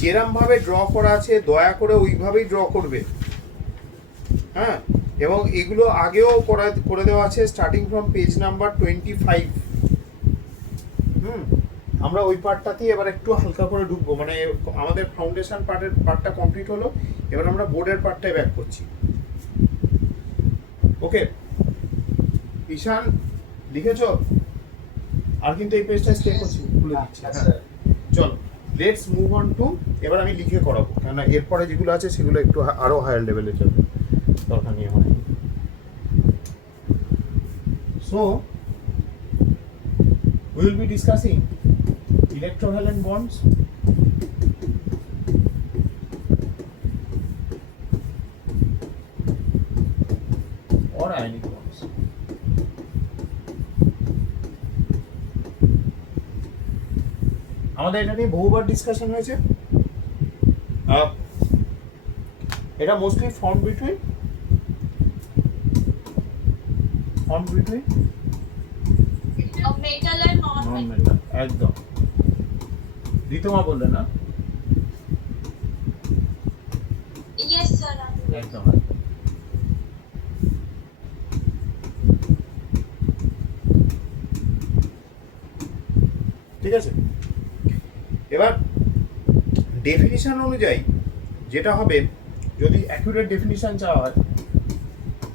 যেরমভাবে ড্র করা আছে দয়া করে ওইভাবেই ড্র করবে, হ্যাঁ। এবং এগুলো আগেও করে দেওয়া আছে স্টার্টিং ফ্রম পেজ নাম্বার 25। আমরা ওই পার্টটাতেই এবার একটু হালকা করে ঢুকবো, মানে আমাদের ফাউন্ডেশন পার্টটা কমপ্লিট হলো, এবার আমরা বোর্ডের পার্টটাই ব্যাক করছি। ওকে ঈশান, লিখেছ? আর কিন্তু এই পেজটা স্টে করছি, খুলে দিচ্ছি। হ্যাঁ, চলো লেটস মুভ অন টু, এবার আমি লিখে করাবো, কেননা এরপরে যেগুলো আছে সেগুলো একটু আরো হায়ার লেভেলে চলবে, দরকার নিয়ে হয়। So we will be discussing electrovalent bonds, or ionic bonds. আমাদের এটা নিয়ে বহুবার ডিসকাশন হয়েছে। এটা mostly form between metal and non-metal. একদম ঋতুমা বললে না? ইয়েস স্যার একদম। ঠিক আছে, এবার ডেফিনিশন অনুযায়ী যেটা হবে, যদি অ্যাকুরেট ডেফিনিশন চাওয়া হয়,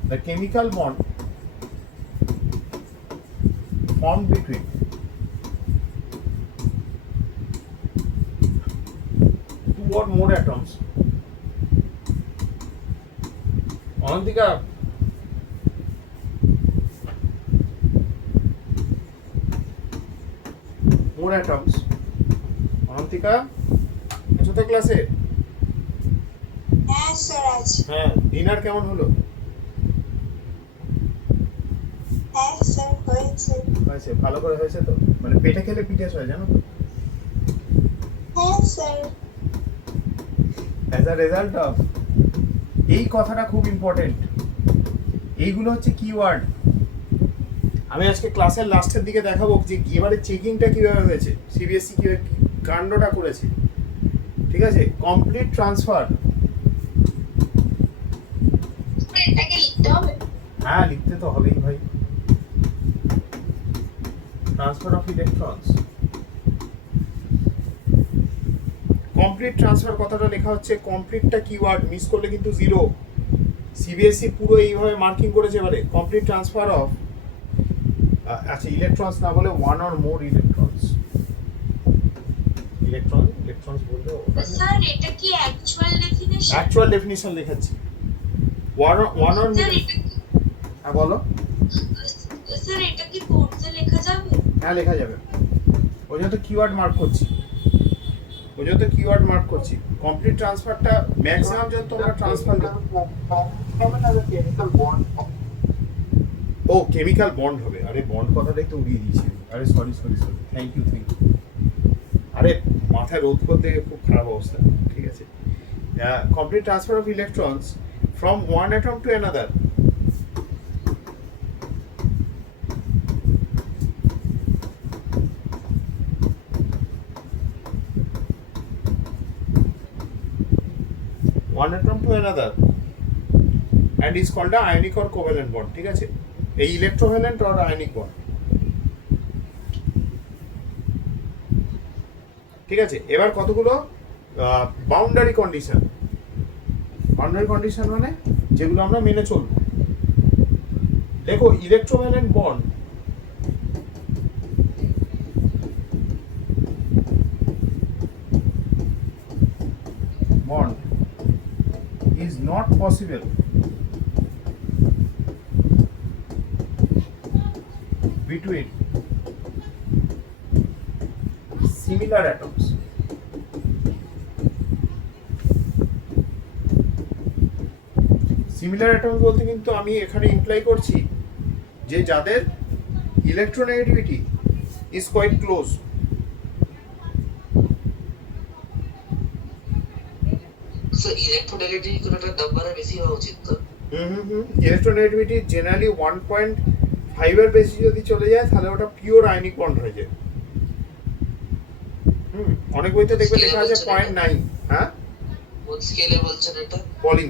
the chemical bond formed between two or more atoms. অনন্তিকা, more atoms. অনন্তিকা আছো তো ক্লাসে? হ্যাঁ স্যার আছি। হ্যাঁ, ডিনার কেমন হলো? হ্যাঁ স্যার হয়েছে। হয়েছে, ভালো করে হয়েছে তো? মানে পেটে খেলে পিঠে হয়, জানো তো? হ্যাঁ sir. As a result of, এই কথাটা খুব ইম্পর্টেন্ট, এইগুলো হচ্ছে কিওয়ার্ড। আমি আজকে ক্লাসের লাস্টের দিকে দেখাবো যে এবারে চেকিংটা কিভাবে হয়েছে, সিবিএসসি কিভাবে কাণ্ডটা করেছে। ঠিক আছে, কমপ্লিট ট্রান্সফার। এটাকে লিখতে হবে? হ্যাঁ, লিখতে তো হবেই ভাই। Transfer of electrons, complete transfer কথাটা লেখা হচ্ছে, কমপ্লিটটা কিওয়ার্ড, মিস করলে কিন্তু জিরো। সিবিএসসি পুরো এইভাবে মার্কিং করেছে এবারে, কমপ্লিট ট্রান্সফার অফ, আচ্ছা ইলেকট্রনস না বলে one or more electrons. Electrons বলতে স্যার এটা কি অ্যাকচুয়াল ডেফিনিশন? অ্যাকচুয়াল ডেফিনিশন লেখাচ্ছি। ওয়ান অর স্যার এটা কি, হ্যাঁ বলো। স্যার এটা কি কোর্সে লেখা যাবে? হ্যাঁ লেখা যাবে, ওই জন্য তো কিওয়ার্ড মার্ক করছি। কমপ্লিট ট্রান্সফারটা ম্যাক্সিমাম যত তোমরা ট্রান্সফার কেমিক্যাল বন্ড। ও কেমিক্যাল বন্ড হবে, আরে বন্ড কথাটাই তো উড়িয়ে দিয়েছি। আরে সরি, থ্যাংক ইউ। আরে মাথায় রোদ করতে খুব খারাপ অবস্থা। ঠিক আছে, complete transfer of electrons from one atom to another. One atom to another and is called a ionic or covalent bond. ঠিক আছে, এই ইলেকট্রোভ্যালেন্ট or ionic bond। ঠিক আছে, এবার কতগুলো বাউন্ডারি কন্ডিশন মানে যেগুলো আমরা মেনে চলব। দেখো, electrovalent bond is not possible between similar atoms. Similar atom বলতে কিন্তু আমি এখানে ইমপ্লাই করছি যে যাদের electronegativity is quite close. Sir electronegative কোনটা নাম্বারে বেশি হওয়া উচিত তো? ইলেকট্রোনেগেটিভিটি জেনারেলি 1.5 এর বেশি যদি চলে যায় তাহলে ওটা পিওর আয়নিক বন্ড হয়ে যায়। অনেক বইতে দেখবে লেখা আছে 0.9। হ্যাঁ, কোন স্কেলে বলছেন এটা? পলিং।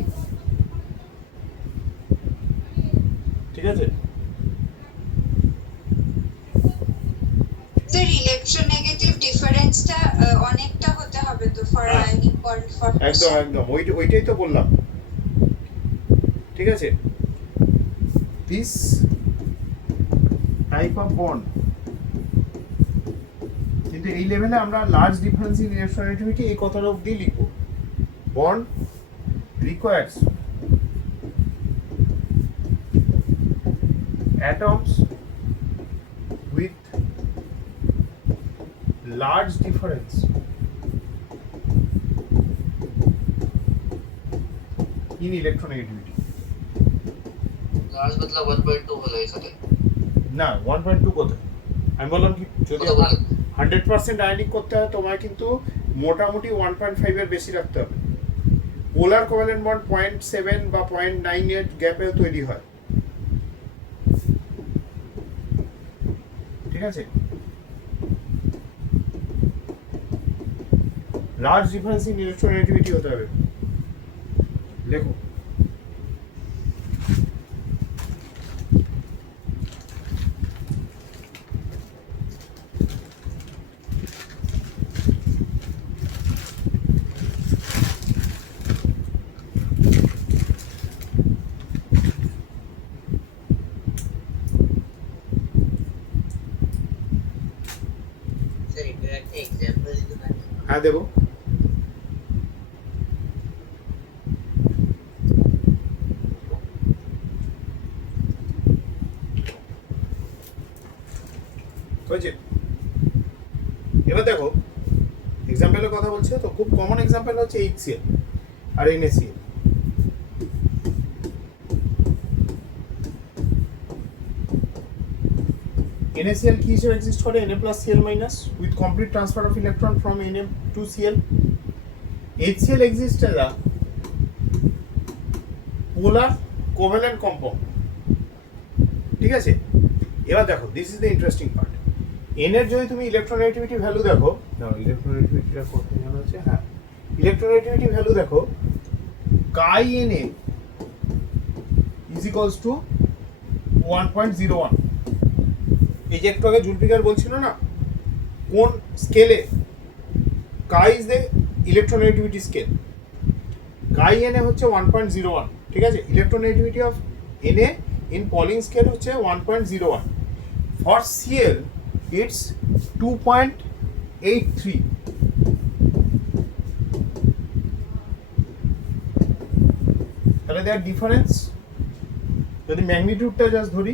ঠিক আছে, স্যার ইলেকট্রোনেগেটিভ ডিফারেন্সটা অনেকটা হতে হবে তো ফর আয়নিক বন্ড ফর্মেশন। একদম ওইটাই তো বললাম। ঠিক আছে, দিস টাইপ অফ বন্ড, কিন্তু এই লেভেলে আমরা লার্জ ডিফারেন্স ইন ইলেকট্রোনেগেটিভিটি এই কথাটা অবধি লিখব। Bond requires atoms with large difference in electronegativity। Large মতলব 1.2 হলো এখানে না, 1.2 কোথায়? আমি বললাম কি, যদি 100% আয়নিক করতে হয় তোমায় কিন্তু মোটামুটি 1.5 এর বেশি রাখতে হবে। পোলার কোভ্যালেন্ট বন্ড 0.7 বা 0.9 এর গ্যাপে তৈরি হয়। ঠিক আছে, লার্জ ডিফারেন্স ইন ইলেকট্রোনেগেটিভিটি হতে হবে। লেখো। স্যার এটা একটা এক্সাম্পল দিতে পারেন? হ্যাঁ দেবো। হয়েছে? এবার দেখো এক্সাম্পলের কথা বলছে তো, খুব কমন এক্সাম্পল হচ্ছে HCl আর NaCl। NaCl কি হিসেবে এক্সিস্ট করে? Na plus Cl minus with complete transfer of electron from Na to Cl. HCl exists as a polar covalent compound, ঠিক আছে? এবার দেখো this is the interesting part. N এর যদি তুমি ইলেকট্রোনেগেটিভিটি ভ্যালু দেখো, ইলেকট্রোনেগেটিভিটিটা কত জানা আছে? হ্যাঁ, ইলেকট্রোনেগেটিভিটি ভ্যালু দেখো, chi N A is equals to 1.01। এই যে একটু আগে জুলফিকার বলছিল না কোন স্কেলে, chi is the electronegativity scale, chi N A হচ্ছে 1.01, ঠিক আছে? Electronegativity of N A in Pauling scale হচ্ছে 1.01। For Cl it's 2.83। তাহলে দেয়ার ডিফারেন্স যদি ম্যাগনিটিউডটা জাস্ট ধরি,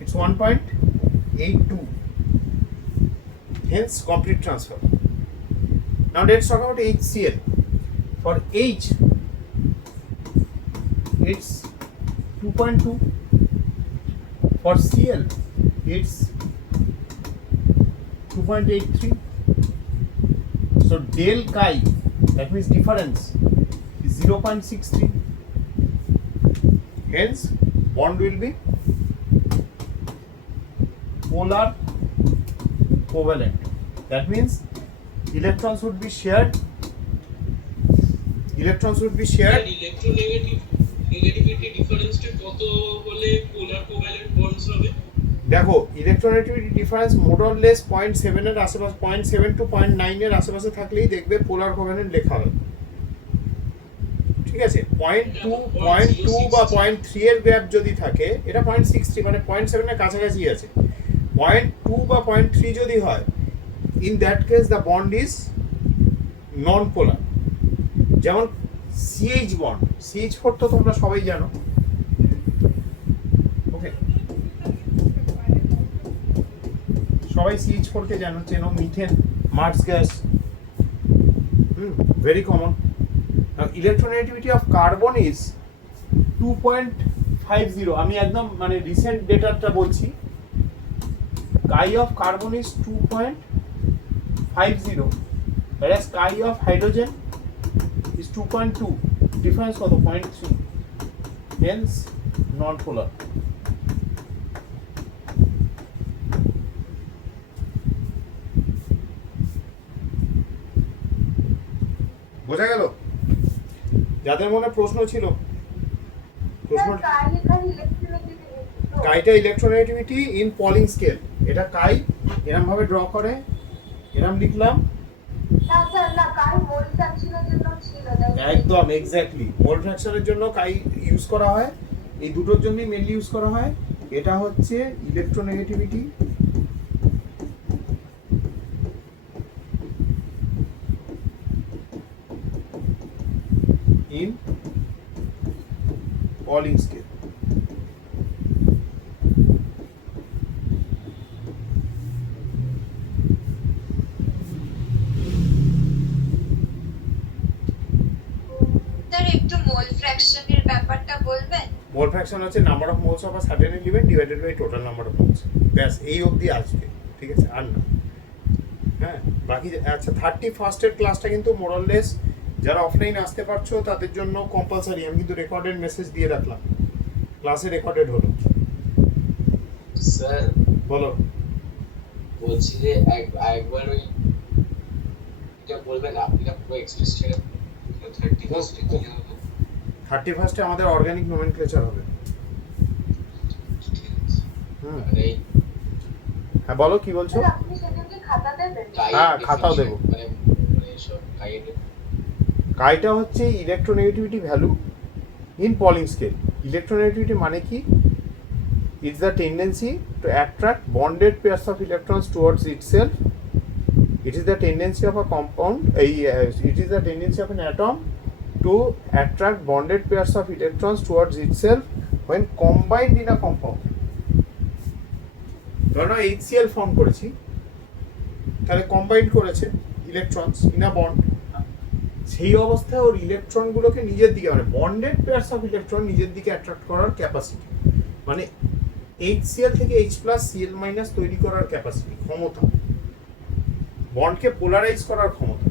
it's 1.82, hence complete transfer. Now let's talk about HCl. For H it's 2.2, for Cl it's 2.83. So del chi, that means difference, is 0.63. Hence bond will be polar covalent. That means electrons would be shared. Electronegativity ডিফারেন্সটা কত হলে পোলার কোভ্যালেন্ট বন্ডস হবে? দেখো electronegativity difference more or less 0.7 এর আশেপাশে, 0.7 to 0.9 এর আশেপাশে থাকলেই দেখবে পোলার কোভ্যালেন্ট লেখা হবে, ঠিক আছে? 0.2 বা 0.3 এর গ্যাপ যদি থাকে, এটা 0.63 মানে 0.7 এর কাছাকাছি আছে, 0.2 বা 0.3 যদি হয়, in that case the bond is non polar. যেমন CH বন্ড, CH4 তো তোমরা সবাই জানো, ওকে? সবাই CH4 কে জানো, চেনো, methane, Mars gas, very common. Electronegativity of carbon is 2.50। আমি একদম মানে রিসেন্ট ডেটাটা বলছি, chi of carbon is 2.50, whereas chi of hydrogen is 2.2, difference কত? 0.3, hence non-polar. বোঝা গেল? যাদের মনে প্রশ্ন ছিল, প্রশ্ন কাইটা ইলেকট্রোনেগেটিভিটি ইন পলিং স্কেল, এটা কাই এরম ভাবে ড্র করে, এরম লিখলাম, একদম এক্স্যাক্টলি মোল ফ্র্যাকশনের জন্য কাই ইউজ করা হয়, এই দুটোর জন্যই মেনলি ইউজ করা হয়। এটা হচ্ছে ইলেকট্রোনেগেটিভিটি ইন পলিং স্কেল। একটু মোল ফ্র্যাকশনের ব্যাপারটা বলবেন? মোল ফ্র্যাকশন হচ্ছে number of moles of a certain element divided by total number of moles, ব্যাস এই অবধি আসবে, ঠিক আছে? আর না, হ্যাঁ বাকি আচ্ছা 31st ক্লাসটা কিন্তু মোরাললেস যারা অফলাইন আসতে পারছো তাদের জন্য কম্পালসারি। আমি কিন্তু রেকর্ডেড মেসেজ দিয়ে রাখলাম, ক্লাসে রেকর্ডেড হলো। স্যার বলো। বলছি যে একবার ওই যা বলবেন আপনি পুরো এক্সপ্রেস ছেড়ে 31st কি হবে? 31 আমাদের অর্গানিক নোমেনক্লেচার হবে। হুম, মানে হ্যাঁ বলো কি বলছো? আপনি সেটাকে খাতা দেবেন? হ্যাঁ, খাতাও দেবো। মানে মানে সব গাইড কাইটা হচ্ছে electronegativity value in Pauling scale. Electronegativity মানে কি? It's the tendency to attract bonded pairs of electrons towards itself. It is the tendency of a compound, it is the tendency of an atom to attract bonded pairs of electrons towards itself when combined in a compound. ধরো HCl ফর্ম করেছি, তাহলে কম্বাইন্ড করেছে ইলেকট্রনস ইন আ বন্ড। সেই অবস্থায় ওর ইলেকট্রনগুলোকে নিজের দিকে, মানে বন্ডেড পেয়ার্স অফ ইলেকট্রন নিজের দিকে অ্যাট্রাক্ট করার ক্যাপাসিটি, মানে HCl থেকে H+Cl- তৈরি করার ক্যাপাসিটি, ক্ষমতা, বন্ডকে পোলারাইজ করার ক্ষমতা।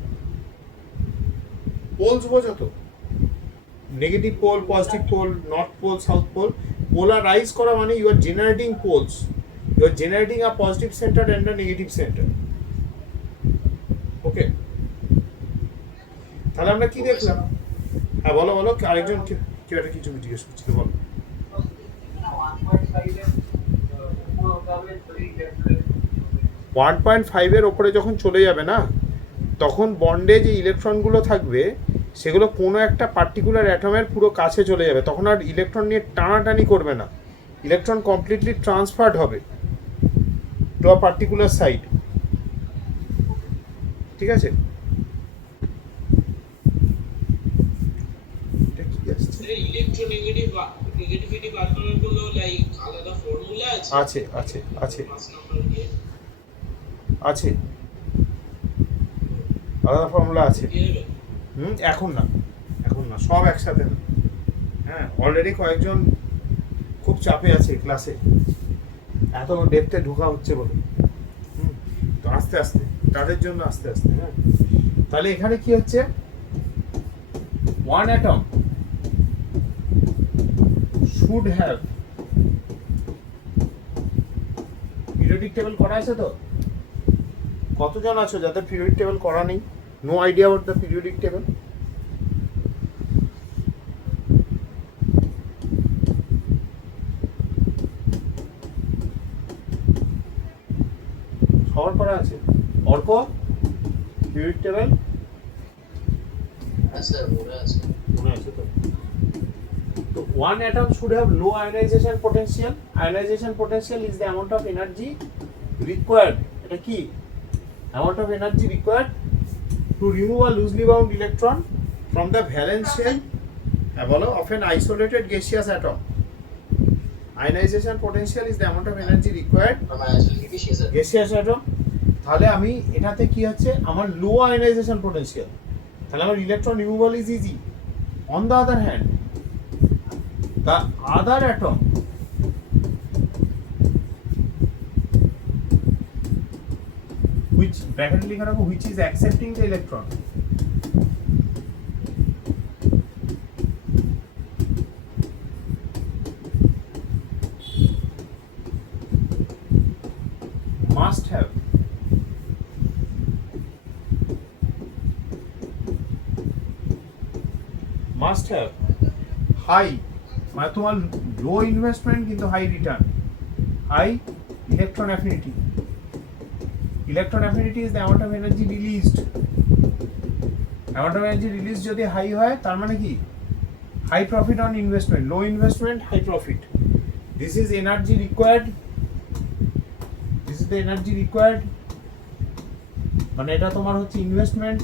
পোলস বোঝো তো, negative pole, positive pole, north pole, south pole. Polarise করা মানে you are generating poles, you are generating a positive centre and a negative centre. Okay, তাহলে আমরা কি দেখলাম? হ্যাঁ বলো বলো, আরেকজন কেউ একটা কিছু জিজ্ঞেস করছিল, বলো। 1.5 ওপরে যখন চলে যাবে না, তখন বন্ডে যে ইলেকট্রনগুলো থাকবে সেগুলো কোনো একটা পার্টিকুলার অ্যাটমের পুরো কাছে চলে যাবে। তখন আর ইলেকট্রন নিয়ে টানাটানি করবে না, ইলেকট্রন কমপ্লিটলি ট্রান্সফার্ড হবে টু আ পার্টিকুলার সাইড। ঠিক আছে? এটা কি আসছে? ইলেকট্রোনেগেটিভিটি বার করার জন্য লাইক আলাদা ফর্মুলা আছে? আছে আছে আছে 5 নাম্বার দিয়ে আছে, আলাদা ফর্মুলা আছে। দিয়ে দেবে? এখন না, এখন না, সব একসাথে না। হ্যাঁ, অলরেডি কয়েকজন খুব চাপে আছে ক্লাসে, এত ডেপথে ঢোকা হচ্ছে বলে। তো আস্তে আস্তে, তাদের জন্য আস্তে আস্তে। হ্যাঁ, তাহলে এখানে কি হচ্ছে? One atom should have, periodic table করা আছে তো? কতজন আছো যাদের পিরিয়ডিক টেবিল করা নেই? No idea about the periodic table? সবার করা আছে? অর্ক, পিরিয়ডিক টেবিল স্যার মনে আছে। মনে আছে তো? তো one atom should have low ionization potential. Ionization potential is the amount of energy required. এটা কি? Amount of energy required to remove a loosely bound electron from the valence shell বলো of an isolated gaseous atom. Ionization potential is the amount of energy required আমার আসলে কি বেশি স্যার? gaseous atom. তাহলে আমি এটাতে কি হচ্ছে? আমার লো আয়নাইজেশন পোটেনশিয়াল, তাহলে আমার electron removal is easy. On the other hand, the other atom which bracket লিখে রাখো, which is accepting the electron, must have high, মানে তোমার লো ইনভেস্টমেন্ট কিন্তু high return, high electron affinity. Electron affinity is the amount of energy released. Amount of energy release যদি হাই হয়, তার মানে কি? High profit on investment, low investment high profit. This is energy required, this is the energy required, মানে এটা তোমার হচ্ছে ইনভেস্টমেন্ট।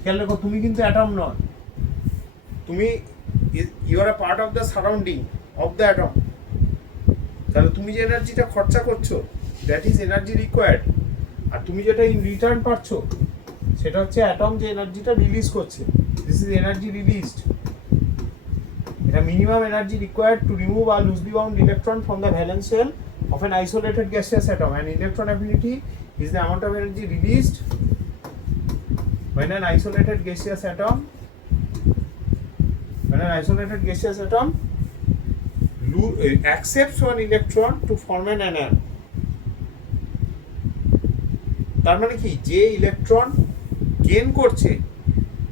খেয়াল রেখো, তুমি কিন্তু অ্যাটম নয়, তুমি you are a part of the surrounding of the atom. তাহলে তুমি যে এনার্জিটা খরচা করছো, দ্যাট ইজ এনার্জি রিকোয়ার্ড। আর তুমি যেটা ইন রিটার্ন পাচ্ছ, সেটা হচ্ছে অ্যাটম যে এনার্জিটা রিলিজ করছে, দিস ইজ এনার্জি রিলিজড। এটা minimum energy required to remove a loosely bound electron from the valence shell of an isolated gaseous atom, and electron affinity is the amount of energy released when an isolated gaseous atom accepts one electron to form an anion. তার মানে কি? যে ইলেকট্রন গেন করছে,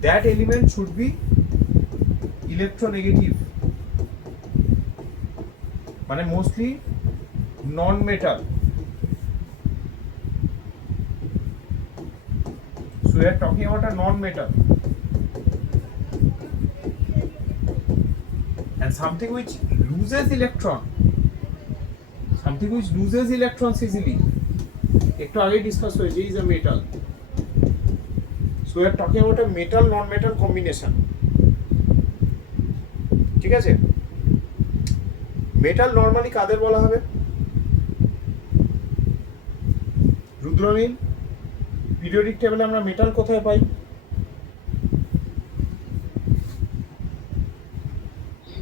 that element should be electronegative, মানে mostly non metal. So we are talking about a non-metal and something which loses electrons easily. একটু আগে ডিসকাস হয়েছে, is a metal. So we are talking about a metal non-metal combination. ঠিক আছে, মেটাল নরমালি কাদের বলা হবে? রুদ্রনীল, পিরিয়ডিক টেবিলে আমরা মেটাল কোথায় পাই?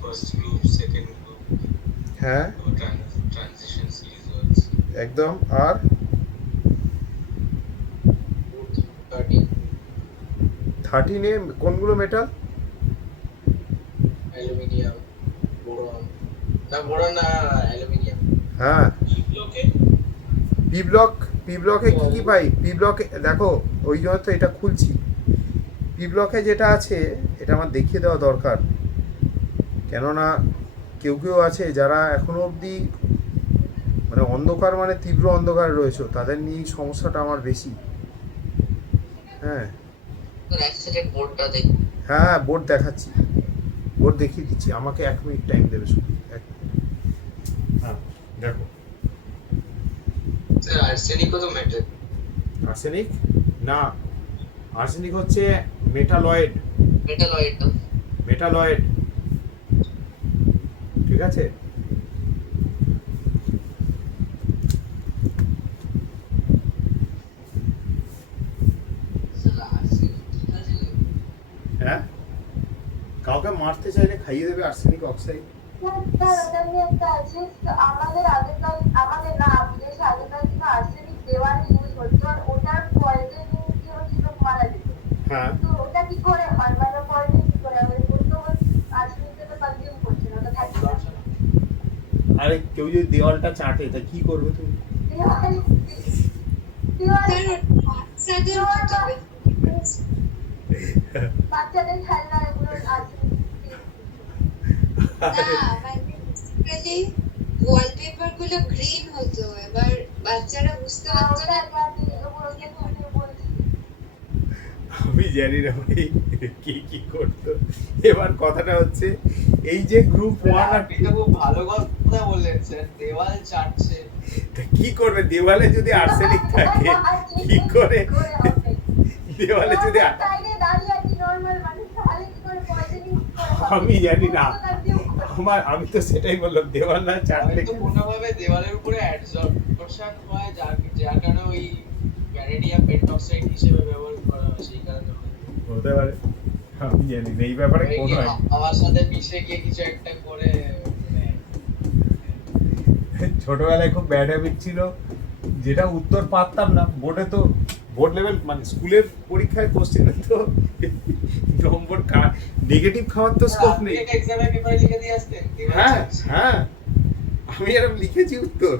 ফার্স্ট গ্রুপ, সেকেন্ড গ্রুপ, হ্যাঁ ট্রানজিশন সিরিজ আছে। একদম। আর 13 এ কোনগুলো মেটাল? অ্যালুমিনিয়াম, বোরন, না অ্যালুমিনিয়াম। হ্যাঁ, ই ব্লকে পি ব্লকে কি কি পাই? পি ব্লকে দেখো, ওই জন্য তো এটা খুলছি। পি ব্লকে যেটা আছে এটা আমার দেখিয়ে দেওয়া দরকার, কেননা কেউ কেউ আছে যারা এখনো অবধি মানে অন্ধকার, মানে তীব্র অন্ধকার রয়েছে, তাদের নিয়ে এই সমস্যাটা আমার বেশি। হ্যাঁ এক সেকেন্ড বোর্ডটা দেখ। হ্যাঁ, বোর্ড দেখাচ্ছি, বোর্ড দেখিয়ে দিচ্ছি, আমাকে 1 মিনিট টাইম দেবে শুধু। হ্যাঁ দেখো, স্যার আর্সেনিকও তো মেটাল। আর্সেনিক না, আর্সেনিক হচ্ছে মেটালয়েড, মেটালয়েড, ঠিক আছে। হ্যাঁ, কাউকে মারতে চাইলে খাইয়ে দেবে আর্সেনিক অক্সাইড। স্যার ওটা নিয়ে একটা আছে, আমাদের আগেকার, আমাদের না বিদেশে আগেকার দিনে আর্সেনিক দেওয়ালে ইউজ হতো, আর ওটার পয়জনিং কি হচ্ছিল, মারা যেত। হ্যাঁ, তো ওটা কি করে হয়, মানে পয়জনিং কি করে হবে? বলতো আর্সেনিকটা তো কনজিউম করছে না, ওটা থাকছে না। আরে কেউ যদি দেওয়ালটা চাটে তা কি করবে তুমি? বাচ্চাদের খেলনা এগুলো আর্সেনিক। ওয়ালপেপার গুলো গ্রিন হতো, এবার বাচ্চারা বুঝতে পারতো না। আমি জানি না ভাই কি কি করতো। এবার কথাটা হচ্ছে এই যে গ্রুপ 1 আর আপনি তো খুব ভালো কথা বললেন স্যার, দেওয়াল চাটছে। তা কি করবে, দেওয়ালে যদি আর্সেনিক থাকে কি করে? দেওয়ালে যদি আমি জানি না, আমি তো সেটাই বললাম, দেওয়াল না চাটলে হয়তো কোনোভাবে দেওয়ালের উপরে অ্যাবজর্পশন হয়, যার কারণে ওই ভ্যানিডিয়াম পেন্টক্সাইড হিসেবে ব্যবহার করা হয়, সেই কারণে হতে পারে, আমি জানি না এই ব্যাপারে কোনো আমার সাথে মিশে গিয়ে কিছু একটা করে। ছোটবেলায় খুব ব্যাড হ্যাবিট ছিল, যেটা উত্তর পারতাম না বোর্ডে, তো বোর্ড লেভেল মানে স্কুলের পরীক্ষায় কোশ্চেনে তো নম্বর নেগেটিভ খাওয়ার তো স্কোপ নেই। এক্সামে পেপারে লিখে দিয়ে আসতেন। হ্যাঁ হ্যাঁ, আমি এরকম লিখেছি উত্তর।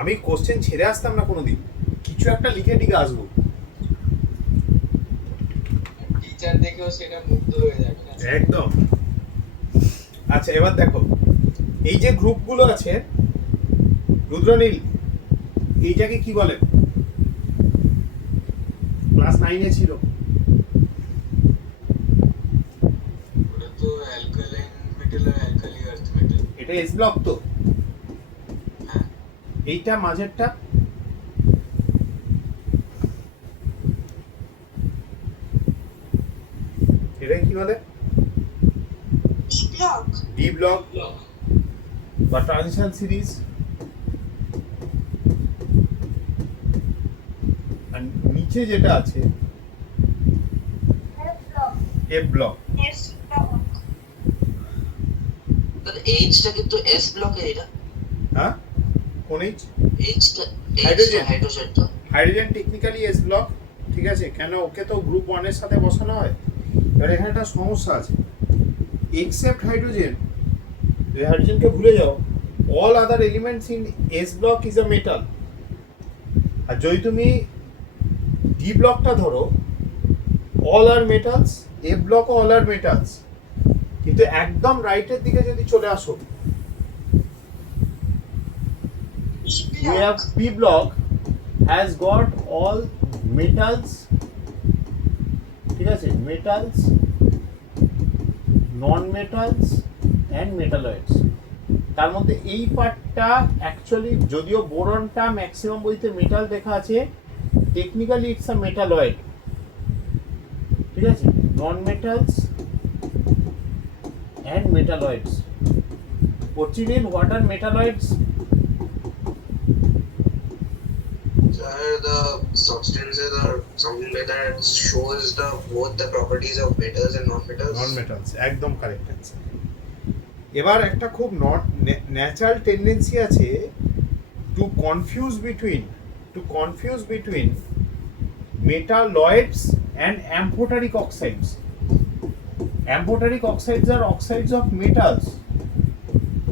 আমি কোশ্চেন ছেড়ে আসতাম না কোনোদিন, কিছু একটা লিখে টিকে আসবো। টিচার দেখেও সেটা মুগ্ধ হয়ে যাবে না? একদম। আচ্ছা এবার দেখো, এই যে গ্রুপগুলো আছে রুদ্রনীল, এইটাকে কি বলে? ক্লাস 9 এ ছিল। ওটা তো অ্যালকালাইন মেটাল আর অ্যালকালি আর্থ মেটাল। এটা এস ব্লক তো। হ্যাঁ, এইটা মাঝেরটা এটা কি বলে? ডি ব্লক ব্লক বা ট্রানজিশন সিরিজ। আর নিচে যেটা আছে এফ ব্লক। তাহলে এইচটা কিন্তু এস ব্লকের, এটা হ্যাঁ, কোন এইচ? এইচটা হাইড্রোজেন। হাইড্রোজেনটা হাইড্রোজেন টেকনিক্যালি এস ব্লক, ঠিক আছে, কেন ওকে তো গ্রুপ 1 এর সাথে বসানো হয়। এবার এখানে একটা সমস্যা আছে, এক্সেপ্ট হাইড্রোজেন, এই হাইড্রোজেনকে ভুলে যাও, all other elements in S block is a metal. আর যদি তুমি D ব্লকটা ধরো, all are metals, F block all are metals. কিন্তু একদম রাইটের দিকে যদি চলে আসো, we have P block has got all metals, ঠিক আছে, metals, non metals and metalloids. তার মধ্যে এই পার্টটা অ্যাকচুয়ালি যদিও বোরনটা ম্যাক্সিমাম বইতে মেটাল লেখা আছে, টেকনিক্যালি ইটস আ মেটালয়েড, ঠিক আছে, নন metals and metalloids. Porcinin, what are metalloids? Sir, the substances or something like that shows the both the properties of metals and non-metals. Non-metals, একদম কারেক্ট অ্যান্সার। এবার একটা খুব ন্যাচারাল টেন্ডেন্সি আছে to confuse between metalloids and amphoteric oxides. Amphoteric oxides are oxides of metals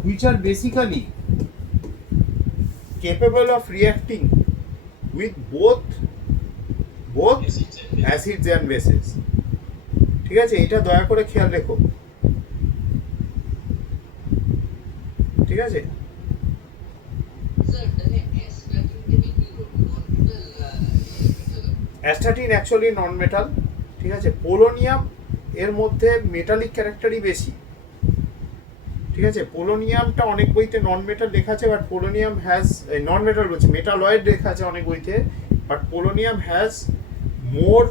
which are basically capable of reacting with both acids and bases. ঠিক আছে, এটা দয়া করে খেয়াল রেখো, ঠিক আছে। Sir, does astatine be non-metal? Astatine actually non metal, ঠিক আছে। পোলোনিয়াম এর মধ্যে মেটালিক ক্যারেক্টারই বেশি, ঠিক আছে। পোলোনিয়ামটা অনেক বইতে নন মেটাল লেখা আছে, but polonium has non metal বলছে, মেটালয়েড লেখা আছে অনেক বইতে, but polonium has more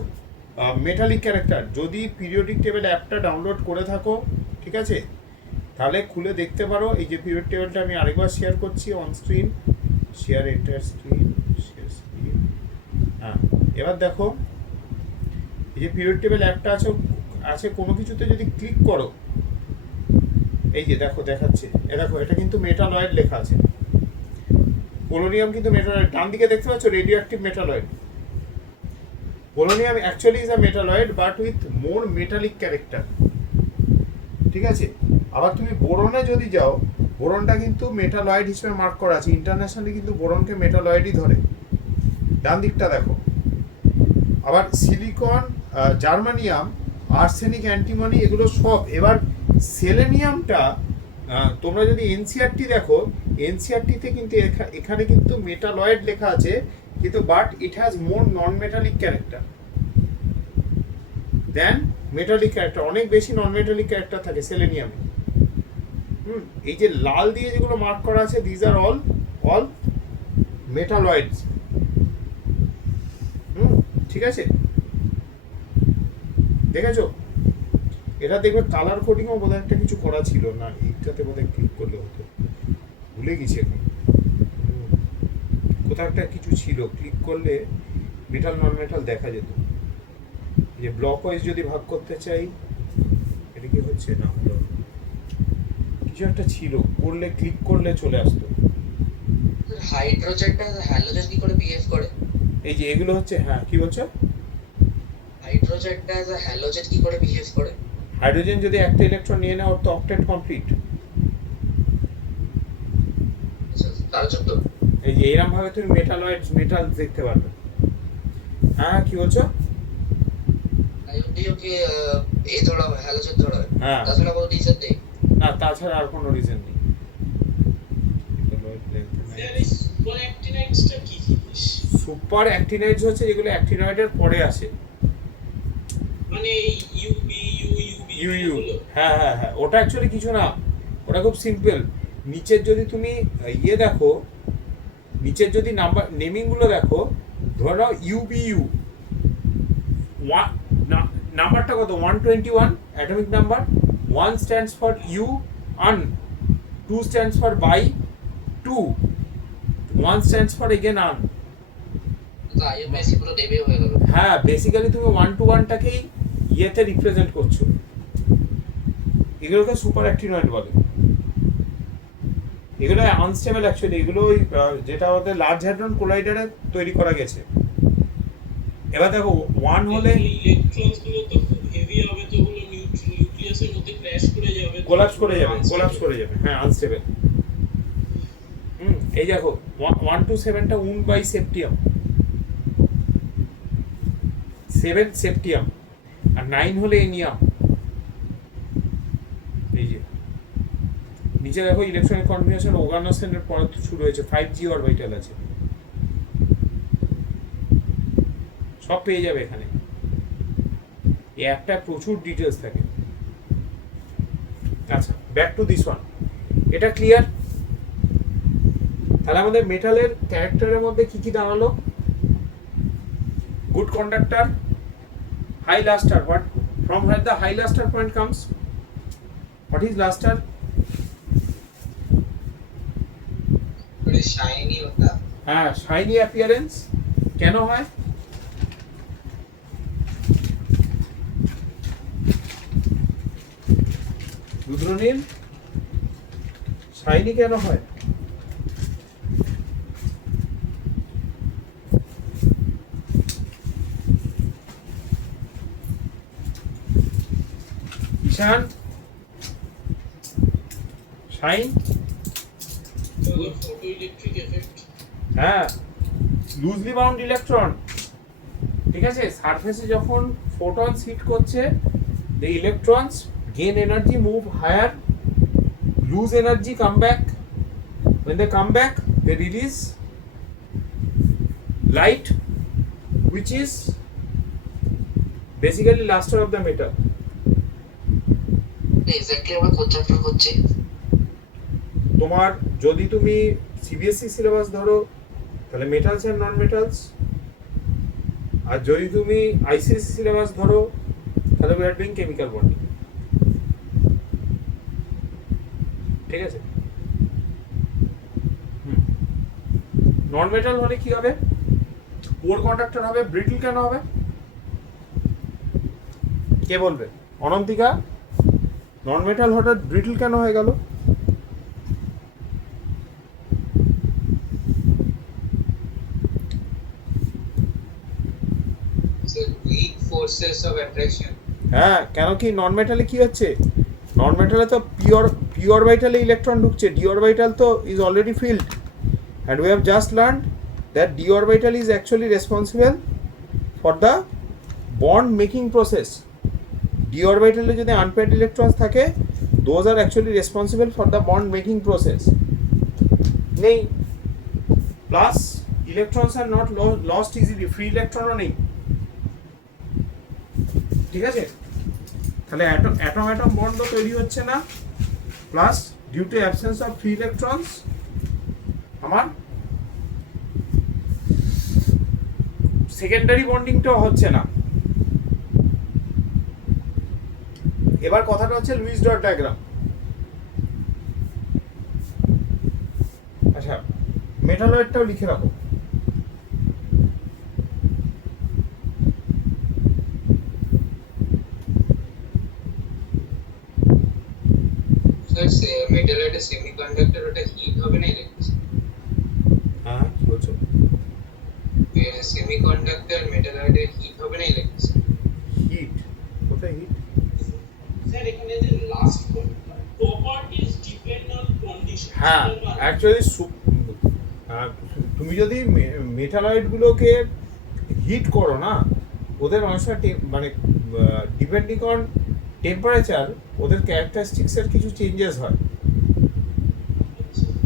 metallic character. যদি পিরিয়ডিক টেবিল অ্যাপটা ডাউনলোড করে থাকো, ঠিক আছে, তাহলে খুলে দেখতে পারো। এই যে পিরিয়ড টেবিলটা আমি আরেকবার শেয়ার করছি on screen, share enter screen, হ্যাঁ। এবার দেখো এই যে পিরিয়ড টেবিল অ্যাপটা আছে কোনো কিছুতে যদি ক্লিক করো, এই যে দেখো দেখাচ্ছে, দেখো এটা কিন্তু মেটালয়েড লেখা আছে। পোলোনিয়াম কিন্তু মেটালয়েড, ডান দিকে দেখতে পাচ্ছ radio active metalloid. Polonium actually is a metalloid but with more metallic character, ঠিক আছে। আবার তুমি বোরনে যদি যাও, বোরনটা কিন্তু মেটালয়েড হিসেবে মার্ক করা আছে, ইন্টারন্যাশনালি কিন্তু বোরনকে মেটালয়েডই ধরে। ডান দিকটা দেখো। আবার সিলিকন, জার্মানিয়াম, আর্সেনিক, অ্যান্টিমনি এগুলো সব। এবার সেলেনিয়ামটা তোমরা যদি এনসিআরটি দেখো, এনসিআরটিতে কিন্তু এখানে কিন্তু মেটালয়েড লেখা আছে, কিন্তু but it has more non metallic character than metallic character, অনেক বেশি নন মেটালিক ক্যারেক্টার থাকে সেলেনিয়ামে। এই যে লাল দিয়ে যেগুলো মার্ক করা আছে, দিজ আর অল মেটালয়েডস, ঠিক আছে, দেখেছো। এটা দেখবে কালার কোডিংও বোধহয় একটা কিছু করা ছিল না, এইটাতে বোধহয় ক্লিক করলে হতো, ভুলে গেছি এখন। কোথাও একটা কিছু ছিল, ক্লিক করলে মেটাল নন মেটাল দেখা যেত। যে ব্লক ওয়াইজ যদি ভাগ করতে চাই, এটা কি হচ্ছে না, হলো কিছু একটা ছিল, করলে ক্লিক করলে চলে আসতো। হাইড্রোজেনটা হ্যালোজেন কি করে বিহেভ করে? এই যে এগুলো হচ্ছে, হ্যাঁ কি বলছো? হাইড্রোজেনটা হ্যালোজেন কি করে বিহেভ করে? হাইড্রোজেন যদি একটা ইলেকট্রন নিয়ে নেয়, ওর তো অক্টেট কমপ্লিট। তার জন্য এই যে এরকম ভাবে তুমি মেটাল দেখতে পারবে। হ্যাঁ কি বলছো? ওকে এ ধরা হয়, হ্যালোজেন ধরা হয়, হ্যাঁ, তাছাড়া কোনো রিজন নেই। না তাছাড়া আর কোনো রিজন নেই। সুপার অ্যাক্টিনাইডসটা কি জিনিস? সুপার অ্যাক্টিনাইডস হচ্ছে যেগুলো অ্যাক্টিনয়েডের পরে আসে, মানে ইউ। হ্যাঁ হ্যাঁ হ্যাঁ, ওটা অ্যাকচুয়ালি কিছু না, ওটা খুব সিম্পল। নিচের যদি তুমি ইয়ে দেখো, নিচের যদি নাম্বার নেমিংগুলো দেখো, ধরে নাও ইউবিইউ, নাম্বারটা কত? 121 atomic number. 1 stands for U un, 2 stands for bi 2, 1 stands for again un. তো আইএমএসি পুরো নেমে হয়ে গেল। হ্যাঁ, বেসিক্যালি তুমি 1 to 1টাকেই ইয়েতে রিপ্রেজেন্ট করছো। এগুলোকে সুপার অ্যাক্টিনয়েড বলে। এগুলো আনস্টেবল অ্যাকচুয়ালি, এগুলো যেটা আমাদের লার্জ হ্যাড্রন কোলাইডারে তৈরি করা গেছে। এবার দেখো 1 হলে ইলেকট্রনস গুলো তো খুব হেভি হবে, তো ওগুলো নিউক্লিয়াসের মধ্যে ক্র্যাশ করে যাবে, কোলাপস করে যাবে। হ্যাঁ, আনস্টেবল। এই দেখো 1 to 7টা উন বাই সেপ্টিয়াম, 7 সেপ্টিয়াম, আর 9 হলে এনিয়াম। এই যে নিচে দেখো ইলেকট্রনিক কনফিগারেশন ওগানোসেনের পর শুরু হয়েছে, 5G অরবিটাল আছে, সব পেয়ে যাবে এখানে। এই অ্যাপটা প্রচুর ডিটেলস থাকে। আচ্ছা, ব্যাক টু দিস ওয়ান, এটা ক্লিয়ার? তাহলে আমাদের মেটালের ক্যারেক্টারের মধ্যে কি কি দাঁড়ালো? Good conductor, high lustre, what from where the high luster point comes? What is luster? थोड़ी शाइनी होता है। হ্যাঁ, শাইনি অ্যাপিয়ারেন্স। কেন হয়? রুদ্রনীল, শাইনি কেন হয়? ঈশান, শাইন? फोटो इलेक्ट्रिक इफेक्ट হ্যাঁ, লুজলি বাউন্ড ইলেকট্রন। ঠিক আছে, সারফেসে যখন ফোটনস হিট করছে, the electrons gain energy, move higher, lose energy, come back. When they come back, they release light, which is basically luster of the metal. Exactly আমরা কোন চ্যাপ্টার হচ্ছে? তোমার যদি তুমি সিবিএসসি সিলেবাস ধরো তাহলে মেটালস এন্ড নন মেটালস, আর যদি তুমি আইসিএসসি সিলেবাস ধরো তাহলে we are doing chemical bonding. ঠিক আছে, নন মেটাল হলে কি হবে? পোর কন্ডাক্টর হবে। ব্রিটল কেন হবে? কে বলবে? অনন্তিকা, নন মেটাল হঠাৎ ব্রিটল কেন হয়ে গেল? weak forces of attraction। হ্যাঁ, কেন কি নন মেটালে কি হচ্ছে? নন মেটালে তো পি অরবিটালে ইলেকট্রন ঢুকছে, ডি অরবিটাল তো is already filled, and we have just learned that d orbital is actually responsible for the bond making process. D অরবিটালে যদি আনপেয়ার্ড ইলেকট্রনস থাকে, those are actually responsible for the bond making process. নেই, plus electrons are not lost easily, free ইলেকট্রনও নেই। ঠিক আছে, তাহলে অ্যাটম অ্যাটম বন্ডও তৈরি হচ্ছে না, plus due to absence of free electrons আমার সেকেন্ডারি বন্ডিংটাও হচ্ছে না। এবার কথাটা হচ্ছে লুইস ডট ডায়াগ্রাম। আচ্ছা, মেটালয়েডটাও লিখে রাখো। স্যার মেটালয়েডের সেমিকন্ডাক্টর ওটা হিট হবে না ইলেকট্রিসিটি? হ্যাঁ, কি বলছো? সেমিকন্ডাক্টর মেটালয়েডের হিট হবে না ইলেকট্রিসিটি? হিট কোথায়? হিট স্যার এখানে যে last properties depend on condition. হ্যাঁ, অ্যাকচুয়ালি তুমি যদি মেটালয়েডগুলোকে হিট করো না, ওদের মানুষের মানে ডিপেন্ডিং অন টেম্পারেচার ওদের ক্যারেক্টারিস্টিক্সের কিছু চেঞ্জেস হয়।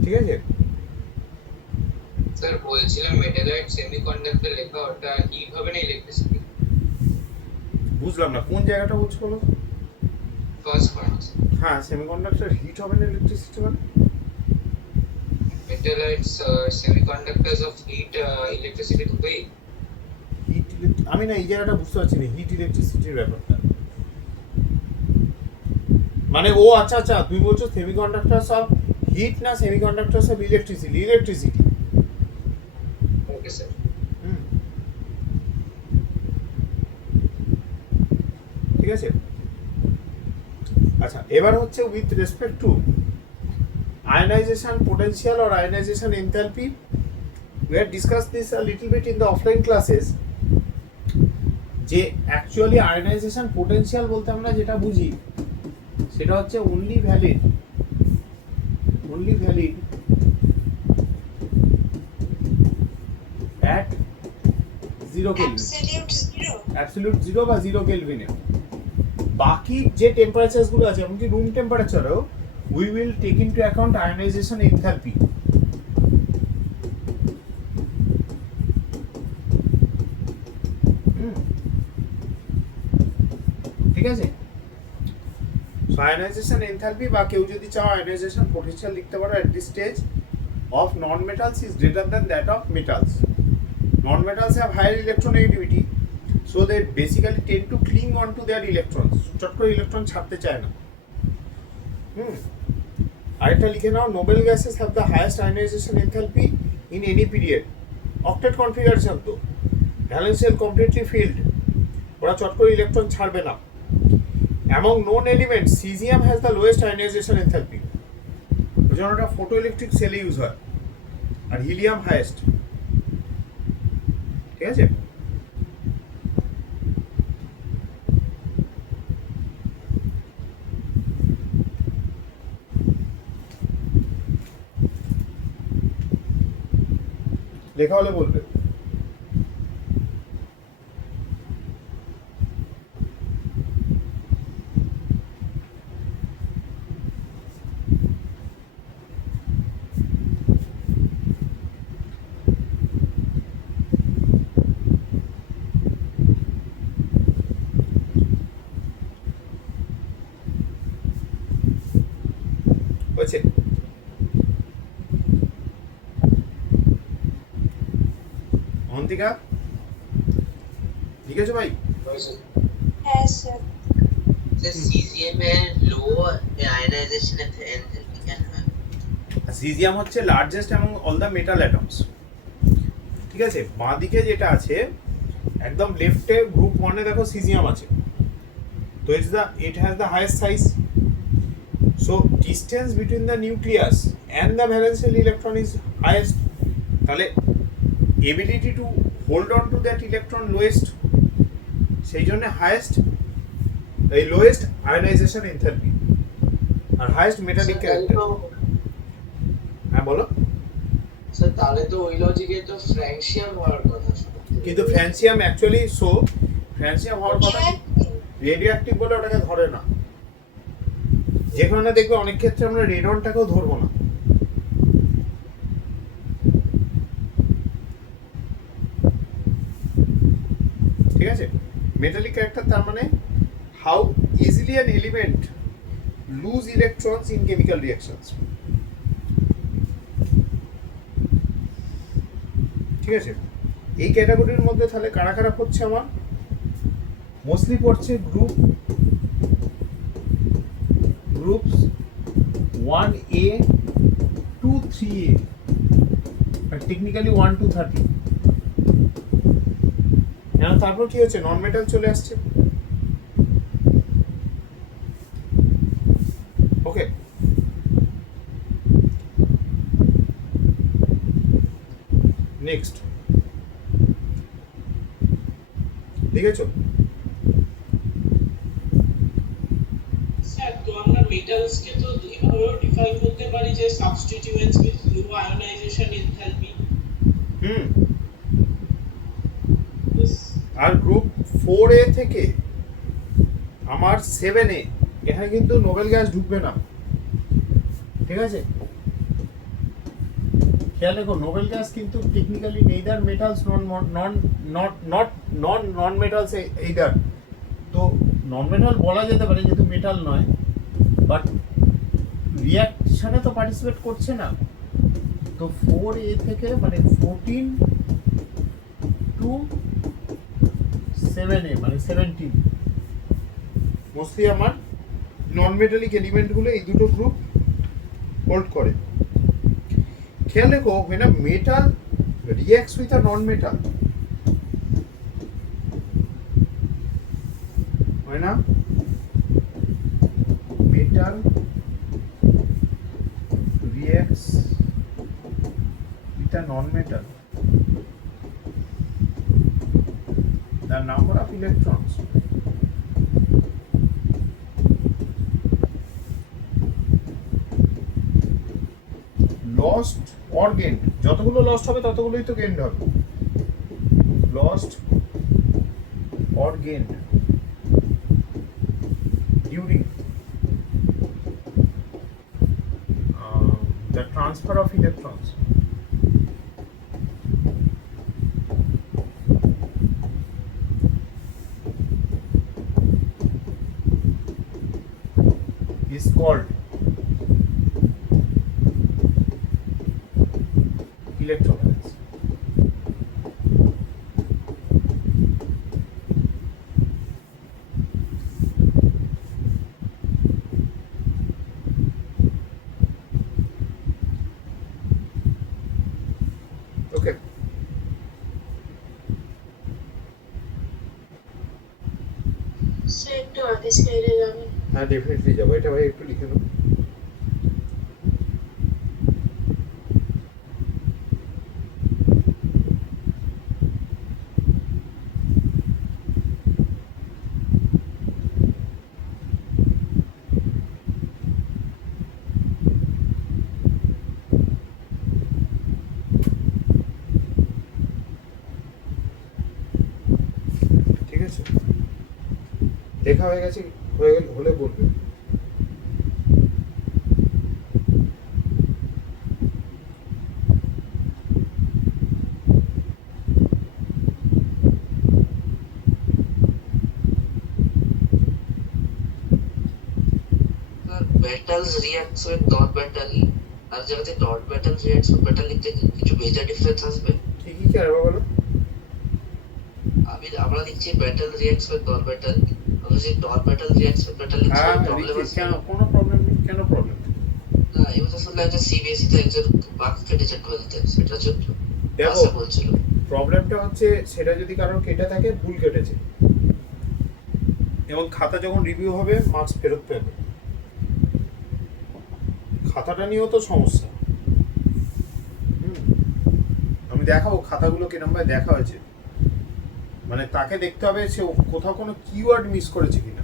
ঠিক আছে, স্যার বলছিলাম মেটালয়েড সেমিকন্ডাক্টর লেখা ওটা হিট হবে না ইলেকট্রিসিটি? বুঝলাম না কোন জায়গাটা বলছো বলো। ফার্স্ট পয়েন্ট, হ্যাঁ, সেমিকন্ডাক্টর হিট হবে না ইলেকট্রিসিটি মানে? Metalloids semiconductors of heat electricity তো পাই। হিট, আমি না এই জায়গাটা বুঝতে পারছি না হিট ইলেকট্রিসিটির ব্যাপারটা। মানে ও আচ্ছা আচ্ছা, তুমি বলছো সেমিকন্ডাক্টরস অফ হিট না semiconductors of electricity? Electricity. Okay sir. ঠিক আছে, আচ্ছা এবার হচ্ছে with respect to ionisation potential or ionization enthalpy. We had discussed this a little bit in the offline classes. যে অ্যাকচুয়ালি আয়নাইজেশন পোটেনশিয়াল বলতে আমরা যেটা বুঝি সেটা হচ্ছে only valid at 0 Kelvin, absolute zero. absolute 0 বা 0 কেলভিনে। বাকি যে টেম্পারেচারস গুলো আছে এমনকি room টেম্পারেচারেও we will take into account ionization enthalpy। ঠিক আছে, so ionization enthalpy বা কেউ যদি চাও ionization potential লিখতে পারো at this stage of non-metals is greater than that of metals. Non-metals have higher electronegativity, so they basically tend to cling on to their electrons. চট করে ইলেকট্রন ছাড়তে চায় না। আরেকটা লিখে নাও, noble gases have the highest ionisation enthalpy in any period. Octet configuration তো, ভ্যালেন্স শেল কমপ্লিটলি ফিল্ড, ওরা চট করে ইলেকট্রন ছাড়বে না। Among known elements caesium has the lowest ionisation enthalpy, ওই জন্য ওটা ফটো ইলেকট্রিক সেলে ইউজ হয়, আর হিলিয়াম হাইয়েস্ট। ঠিক আছে, লেখা হলে বলবে। হয়েছে? অন্তিকা লিখেছো ভাই? হ্যাঁ স্যার। सीजियम में लो आयनाइजेशन एंथैल्पी क्या है? সিজিয়াম হচ্ছে largest among all the metal atoms. ঠিক আছে, বাঁ দিকে যেটা আছে একদম লেফটে গ্রুপ 1 এ দেখো সিজিয়াম আছে, তো it has the highest size. So distance between the nucleus and the valential electron is highest, তাহলে ability to hold on to that electron lowest, সেই জন্য হাইয়েস্ট এই লোয়েস্ট আয়নাইজেশন এনথালপি আর হাইয়েস্ট মেটালিক ক্যারেক্টার। হ্যাঁ বলো। স্যার তাহলে তো ওই লজিকে তো ফ্র্যাঙ্কশিয়াম হওয়ার কথা, কিন্তু ফ্রান্সিয়াম অ্যাকচুয়ালি ফ্রান্সিয়াম হওয়ার কথা রেডিও অ্যাক্টিভ বলে ওটাকে ধরে না, যে কারণে দেখবে অনেক ক্ষেত্রে আমরা রেডনটাকেও ধরবো না। ঠিক আছে, মেটালিক ক্যারেক্টার তার মানে how easily an element lose electrons in chemical reactions. ঠিক আছে, এই ক্যাটাগরির মধ্যে তাহলে কারা কারা পড়ছে আমার? মোস্টলি পড়ছে গ্রুপস 1A to 3A, আর টেকনিক্যালি 1 to 30। তারপর কি হচ্ছে, নন মেটাল চলে আসছে। ওকে, নেক্সট লিখেছো? স্যার তো আমরা মেটালস কে তো এভাবেও ডিফাইন করতে পারি যে substituents with low ionisation enthalpy. আর গ্রুপ 4A থেকে আমার 7A, এখানে কিন্তু নোবেল গ্যাস ঢুকবে না। ঠিক আছে, খেয়াল রেখো, নোবেল গ্যাস কিন্তু টেকনিক্যালি নেইদার মেটালস নন মেটালস এইদার, তো নন মেটাল বলা যেতে পারে যেহেতু মেটাল নয়, বাট রিয়াকশনে তো পার্টিসিপেট করছে না। তো 4A থেকে মানে 14 to 7A মানে 17 মোস্টলি আমার নন মেটালিক এলিমেন্টগুলো এই দুটো গ্রুপ হোল্ড করে। খেয়াল রেখো, when a metal reacts with a non-metal, when a metal reacts with a non-metal, the number of electrons lost or gained, যতগুলো লস্ট হবে ততগুলোই তো গেইন হবে। lost or gained during the transfer of electrons. Is called electrovalence. Okay. Sir একটু আগে স্লাইডে যাবেন। হ্যাঁ ডেফিনেটলি যাবো, এটা ভাই একটু লিখে নেবো। ঠিক আছে, লেখা হয়ে গেছে, হলে বলবে। metals reacts with non metal আর যেটাতে non metal reacts with metal লিখতে কিছু মেজর ডিফারেন্স আসবে? ঠিকই কি আরেকবার বলো। আমরা লিখছি metal reacts with non metal, আমরা যদি non metal reacts with metal লিখছি হ্যাঁ প্রবলেম আছে? কেন, কোনো প্রবলেম নেই, কেন প্রবলেম নেই। না এবার তো শুনলাম যে সিবিএসই তে একজন মার্কস কেটেছে 12th সেটার জন্য দেখো আশা বলছিল। প্রবলেমটা হচ্ছে সেটা যদি কারোর কেটে থাকে, ভুল কেটেছে, এবং খাতা যখন রিভিউ হবে মার্কস ফেরত পাবে। খাতাটা নিয়েও তো সমস্যা। আমি দেখাবো খাতাগুলো কিরম ভাবে দেখা হয়েছে, মানে তাকে দেখতে হবে সে কোথাও কোনো কিওয়ার্ড মিস করেছে কিনা।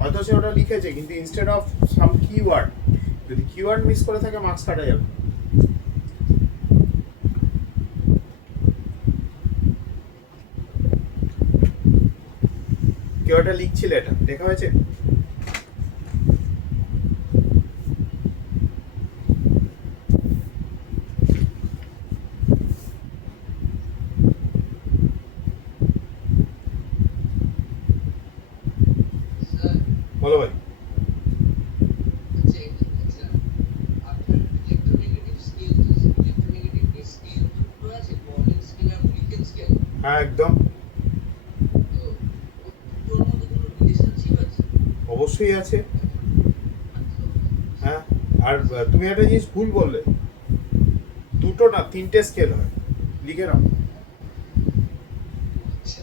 হয়তো সে ওটা লিখেছে কিন্তু ইনস্টেড অফ সাম কিওয়ার্ড, যদি কিওয়ার্ড মিস করে থাকে মার্কস কাটা যাবে। কেউ এটা লিখছিলে, এটা দেখা হয়েছে? স্যার বলো ভাই। আচ্ছা আচ্ছা আপনার ইলেকট্রোনেগেটিভ স্কেল তো ইলেকট্রোনেগেটিভ স্কেল দুটো আছে, পলিং স্কেল আর উইকেন স্কেল। হ্যাঁ একদম, তো দুটোর মধ্যে কোনো রিলেশনশিপ আছে? অবশ্যই আছে। হ্যাঁ, আর তুমি একটা জিনিস ভুল বললে, দুটো না 3টে স্কেল হয়, লিখে নাও। আচ্ছা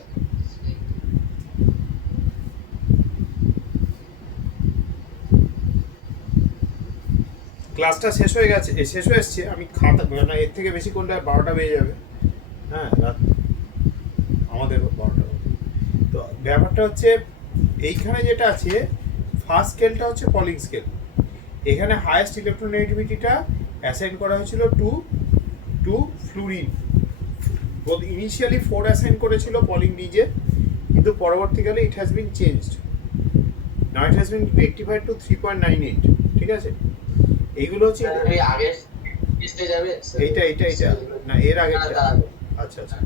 ক্লাসটা শেষ হয়ে গেছে, শেষ হয়ে এসছে। আমি খাতা না, এর থেকে বেশি কোনটা 12টা বেজে যাবে। হ্যাঁ রাত আমাদের 12টা। তো ব্যাপারটা হচ্ছে এইখানে যেটা আছে, ফার্স্ট স্কেলটা হচ্ছে পলিং স্কেল। এখানে হায়েস্ট ইলেকট্রোনেগেটিভিটিটা অ্যাসাইন করা হয়েছিল টু ফ্লুরিন। ইনিশিয়ালি 4 অ্যাসাইন করেছিল পলিং নিজে, কিন্তু পরবর্তীকালে it has been changed. Now it has been rectified to 3.98। ঠিক আছে, এইগুলো হচ্ছে এই আগে লিস্টে যাবে এইটা না, এর আগেরটা। আচ্ছা আচ্ছা,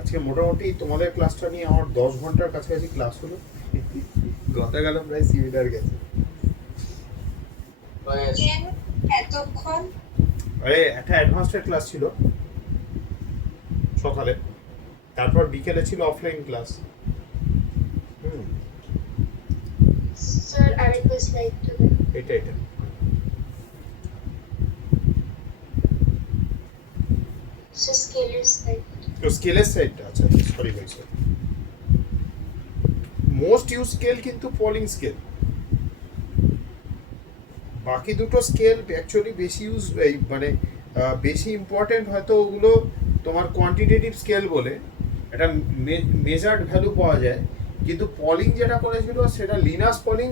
আজকে মোটামুটি তোমাদের ক্লাসটা নিয়ে আমার 10 ঘন্টার কাছাকাছি ক্লাস হলো। গতকাল প্রায় সিমিলার গেছে। কেন এতক্ষণ? আরে একটা অ্যাডভান্সড ক্লাস ছিল সকালে, তারপর বিকেলে ছিল অফলাইন ক্লাস। স্যার আরেকবার স্লাইডটা দেন। এটা স্যার স্কেলের স্লাইড। তো স্কেলের সাইডটা, আচ্ছা সরি ভাই, সরি। মোস্ট ইউজ স্কেল কিন্তু পলিং স্কেল। বাকি দুটো স্কেল অ্যাকচুয়ালি বেশি ইউজ, মানে বেশি ইম্পর্টেন্ট হয়তো ওগুলো তোমার কোয়ান্টিটেটিভ স্কেল বলে, একটা মেজার্ড ভ্যালু পাওয়া যায়। কিন্তু পলিং যেটা করেছিল সেটা লিনাস পলিং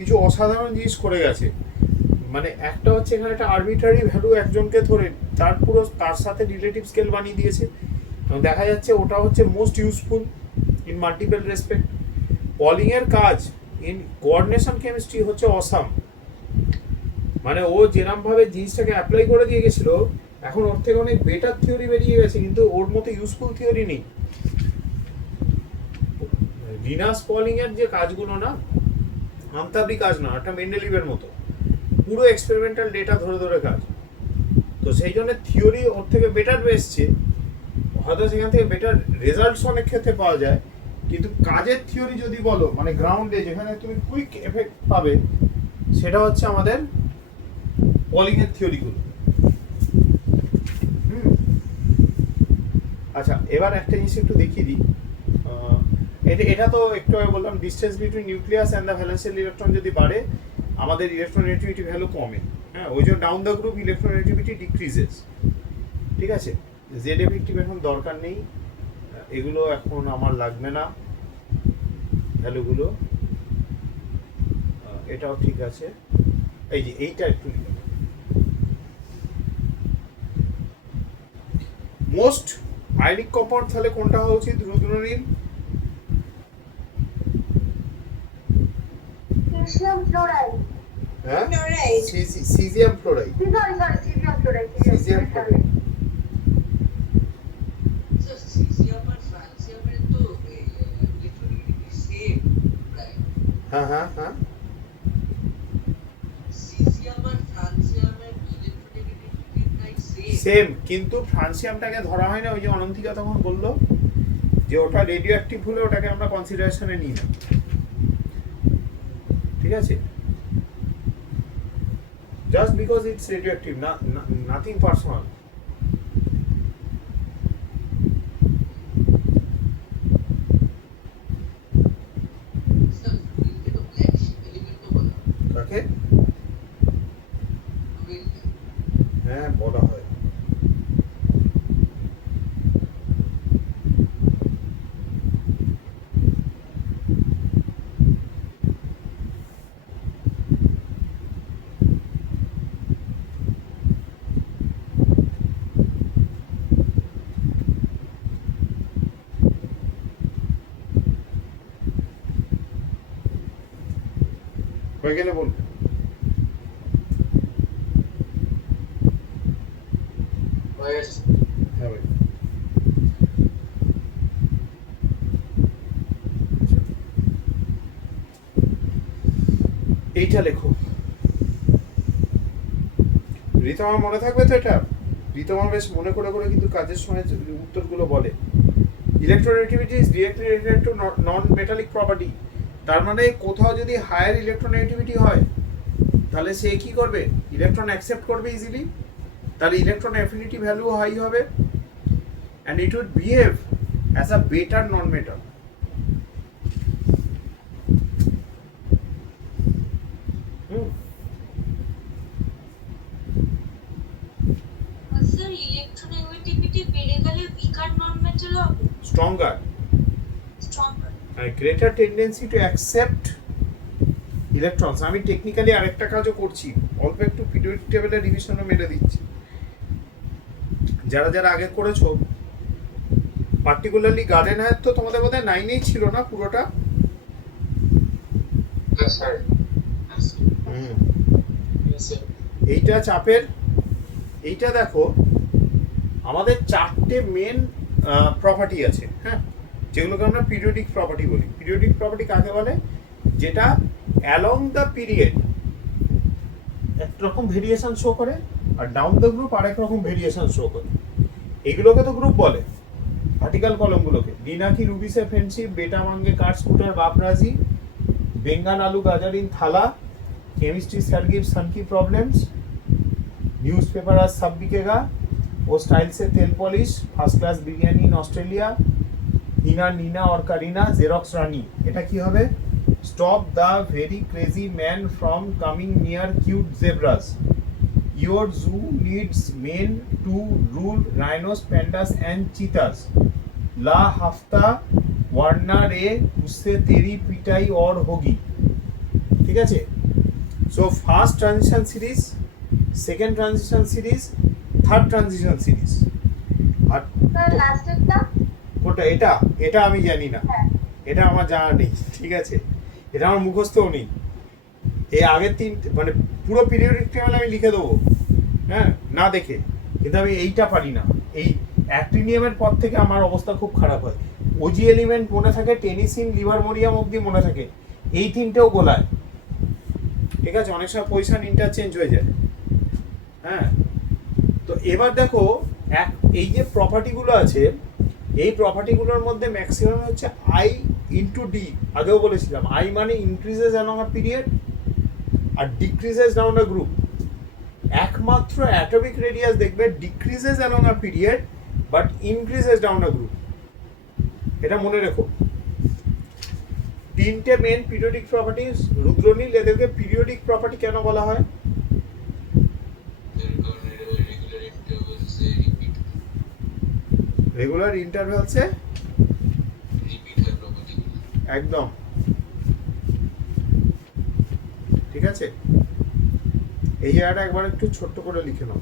কিছু অসাধারণ জিনিস করে গেছে। মানে একটা হচ্ছে এখানে একটা আরবিট্রারি ভ্যালু একজনকে ধরে তার সাথে রিলেটিভ স্কেল বানিয়ে দিয়েছে এবং দেখা যাচ্ছে ওটা হচ্ছে most useful in multiple respect. Pauling এর কাজ ইন কোঅর্ডিনেশন কেমিস্ট্রি হচ্ছে অসাম। মানে ও যেরকম ভাবে জিনিসটাকে অ্যাপ্লাই করে দিয়ে গেছিল, এখন ওর থেকে অনেক বেটার থিওরি বেরিয়ে গেছে, কিন্তু ওর মতো ইউজফুল থিওরি নেই। লিনাস পলিং এর যে কাজগুলো না, আমতাবরি কাজ না, একটা মেন্ডেলিভের মতো পুরো এক্সপেরিমেন্টাল ডেটা ধরে ধরে কাজ। তো সেই জন্য থিওরি ওর থেকে বেটার এসছে, হয়তো সেখান থেকে বেটার রেজাল্টস অনেক ক্ষেত্রে পাওয়া যায়, কিন্তু কাজের থিওরি যদি বলো, মানে গ্রাউন্ডে যেখানে তুমি কুইক এফেক্ট পাবে, সেটা হচ্ছে আমাদের পলিং এর থিওরিগুলো। আচ্ছা, এবার একটা জিনিস একটু দেখিয়ে দিই। এটা তো একটু আগে বললাম, distance between nucleus and the valential electron যদি বাড়ে, আমাদের ইলেকট্রোনেগেটিভিটি ভ্যালু কমে। হ্যাঁ, ওই জন্য down the group electronegativity decreases. ঠিক আছে, জেড এফেক্টিভ এখন দরকার নেই, এগুলো এখন আমার লাগবে না ভ্যালুগুলো। এটাও ঠিক আছে। এই যে এইটা একটু মোস্ট আয়নিক কম্পাউন্ড তাহলে কোনটা হওয়া উচিত? Rudranil, caesium fluoride. হ্যাঁ, Fluoride. Caesium fluoride. Sorry caesium fluoride. Caesium fluoride. So, cesium আর francium-এর তো electronegativity same, right? হ্যাঁ হ্যাঁ হ্যাঁ, Cesium আর francium-এর electronegativity প্রায় same. সেম, কিন্তু ফ্রান্সিয়ামটাকে ধরা হয় না। ওই যে অনন্তিকা তখন বললো যে ওটা রেডিও অ্যাক্টিভ হলে ওটাকে আমরা কনসিডারেশনে নিই না। ঠিক আছে, just because it's radio active, nothing personal. Sir, fluorine-কে তো black sheep element-ও বলা হয়। কাকে? Fluorine-কে। হ্যাঁ, বলা হয়। হয়ে গেলে বল। হ্যাঁ ভাই। এইটা লেখো। ঋতমা মনে থাকবে তো এটা? ঋতমা বেশ মনে করে করে কিন্তু কাজের সময় উত্তরগুলো বলে। Electronegativity is directly related to non metallic property. তার মানে কোথাও যদি হায়ার ইলেকট্রোনেগেটিভিটি হয়, তাহলে সে কি করবে? ইলেকট্রন অ্যাকসেপ্ট করবে ইজিলি, তার ইলেকট্রন অ্যাফিনিটি ভ্যালু হাই হবে, and it would behave as a better non-metal. Sir electronegativity বেড়ে গেলে উইকার নন মেটাল হবে, Stronger, stronger. a greater tendency to accept electrons. আমি টেকনিক্যালি আরেকটা কাজও করছি, অল্প একটু পিরিয়ডিক টেবিলের রিভিশনও মেরে দিচ্ছি। যারা যারা আগে করেছো, পার্টিকুলারলি গার্ডেন হায়ার তো তোমাদের বোধহয় 9-এই ছিল না পুরোটা? Yes, sir. এইটা চাপের, এইটা দেখো আমাদের চারটে মেন প্রপার্টি আছে, হ্যাঁ, যেগুলোকে আমরা পিরিয়ডিক প্রপার্টি বলি। পিরিয়ডিক প্রপার্টি কাকে বলে? যেটা অ্যালং দ্য পিরিয়ড একরকম ভেরিয়েশন শো করে, আর ডাউন দ্য গ্রুপ আরেক রকম ভেরিয়েশন শো করে। এগুলোকে তো গ্রুপ বলে, ভার্টিক্যাল কলমগুলোকে। ডিনাকি রুবিসে ফ্রেন্ডশিপ, বেটা মাঙ্গে কার স্কুটার বাপরাজি, বেঙ্গান আলু গাজারিন থালা, केमिस्ट्री सर गिव सन की प्रॉब्लम्स, न्यूज़पेपर आज सब बिकेगा, वो स्टाइल से तेल polish, first class biryani in Australia, Hina Nina और करीना, जेरॉक्स रानी। এটা কি হবে? Stop the very crazy man from coming near cute zebras. Your zoo needs men to rule rhinos, pandas and cheetahs. La hafta वरना रे उससे तेरी पिटाई और होगी। ঠিক আছে? So first transition series, second transition series, third transition series. আর স্যার লাস্টেরটা? কোনটা? এটা আমি জানি না, হ্যাঁ। এটা আমার জানা নেই, ঠিক আছে? এটা আমার মুখস্থও নেই। এই আগের মানে পুরো পিরিয়ডিক টেবিল আমি লিখে দেবো, হ্যাঁ, না দেখে, কিন্তু আমি এইটা পারি না। এই অ্যাক্টিনিয়ামের পর থেকে আমার অবস্থা খুব খারাপ হয়। ওজি এলিমেন্ট মনে থাকে, টেনিসিন, লিভারমোরিয়াম অবধি মনে থাকে, এই তিনটেও গোলায়, ঠিক আছে? অনেক সময় পজিশন ইন্টারচেঞ্জ হয়ে যায়। হ্যাঁ, তো এবার দেখো এই যে প্রপার্টিগুলো আছে, এই প্রপার্টিগুলোর মধ্যে ম্যাক্সিমাম হচ্ছে আই ইন্টু ডি। আগেও বলেছিলাম আই মানে ইনক্রিজেস অ্যালং আ পিরিয়ড আর ডিক্রিজেস ডাউন আ গ্রুপ। একমাত্র অ্যাটমিক রেডিয়াস দেখবে decreases along a period but increases down a group. এটা মনে রেখো। তিনটে মেন পিরিয়ডিক প্রপার্টিজ, রুদ্রনীল এদেরকে পিরিয়ডিক প্রপার্টি কেন বলা হয়? রেগুলার ইন্টারভ্যালসে একদম, ঠিক আছে? এই জায়গাটা একবার একটু ছোট্ট করে লিখে নাও।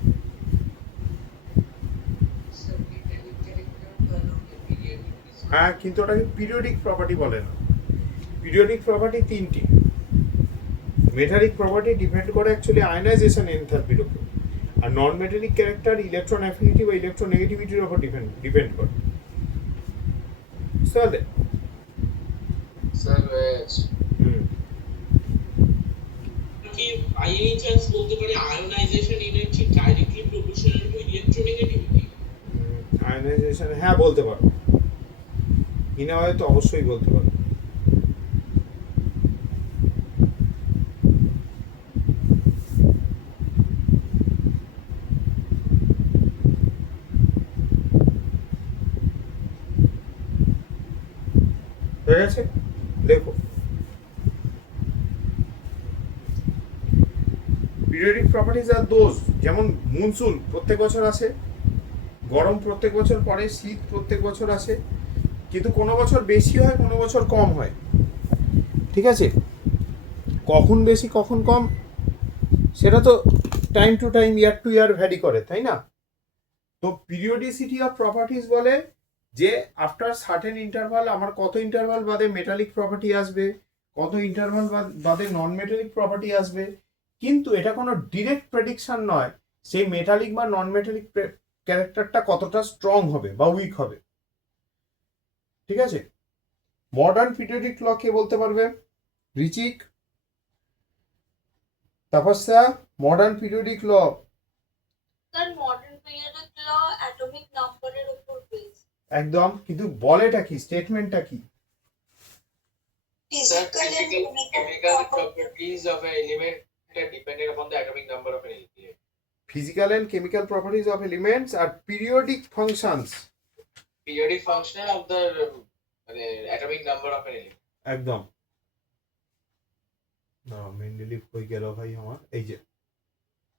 হ্যাঁ, কিন্তু ওটাকে পিরিয়ডিক প্রপার্টি বলে না। পিরিয়ডিক প্রপার্টি তিনটি। মেটালিক প্রপার্টি ডিপেন্ড করে অ্যাকচুয়ালি আয়নাইজেশন এনথালপির উপর, আর non metallic character electron affinity বা ইলেকট্রোনেগেটিভিটির উপর ডিপেন্ড করে। বুঝতে স্যার কি বাই এনি চান্স বলতে পারি ionization energy directly proportional to electronegativity? Ionization, হ্যাঁ বলতে পারো, ইনা হয়তো অবশ্যই বলতে পারো। হয়ে গেছে? দেখো, পিরিয়ডিক প্রপার্টিজ আর দোজ, যেমন মনসুন প্রত্যেক বছর আসে, গরম প্রত্যেক বছর পরে, শীত প্রত্যেক বছর আসে, কিন্তু কোনো বছর বেশি হয়, কোনো বছর কম হয়, ঠিক আছে? কখন বেশি কখন কম সেটা তো time to time, year to year vary করে, তাই না? তো পিরিয়ডিসিটি অফ প্রপার্টিজ বলে যে আফটার সার্টেন ইন্টারভাল আমার কত ইন্টারভাল বাদে মেটালিক প্রপার্টি আসবে, কত ইন্টারভাল বাদে নন মেটালিক প্রপার্টি আসবে। কিন্তু এটা কোনো ডিরেক্ট প্রেডিকশন নয় সেই মেটালিক বা নন মেটালিক ক্যারেক্টারটা কতটা স্ট্রং হবে বা উইক হবে, ঠিক আছে? মডার্ন পিরিয়ডিক ল কে বলতে পারবে? রিচিক, তপস্যা। মডার্ন পিরিয়ডিক ল, স্যার মডার্ন পিরিয়ডিক ল অ্যাটমিক নম্বরের উপর বেস। একদম, কিন্তু বলেটা কি, স্টেটমেন্টটা কি? Sir, Physical and chemical properties of an element are dependent upon the atomic number of an element. Physical and chemical properties of elements are periodic functions. Periodic function of the atomic number of an element. একদম না, মেন্ডেলিভ কই গেল ভাই আমার? এই যে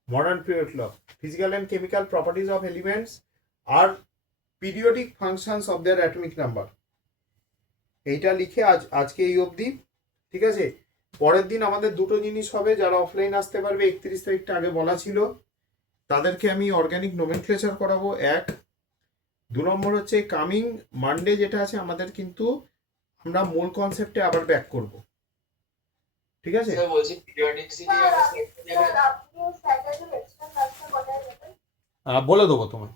modern period law, physical and chemical properties of elements আর periodic functions of their atomic number. এইটা লিখে আজকে এই অবধি, ঠিক আছে? পরের দিন আমাদের দুটো জিনিস হবে, যারা অফলাইন আসতে পারবে 31 তারিখটা আগে বলা ছিল, তাদেরকে আমি অর্গানিক নোমেনক্লেচার করাবো। 1, 2 নম্বর হচ্ছে কামিং মানডে যেটা আছে আমাদের, কিন্তু আমরা মূল কনসেপ্টে আবার ব্যাক করব, ঠিক আছে? Sir, বলছি periodicity স্যার of a আপনি স্যাটারডে এক্সট্রা ক্লাসটা কোথায় দেবেন? বলে দেবো তোমায়।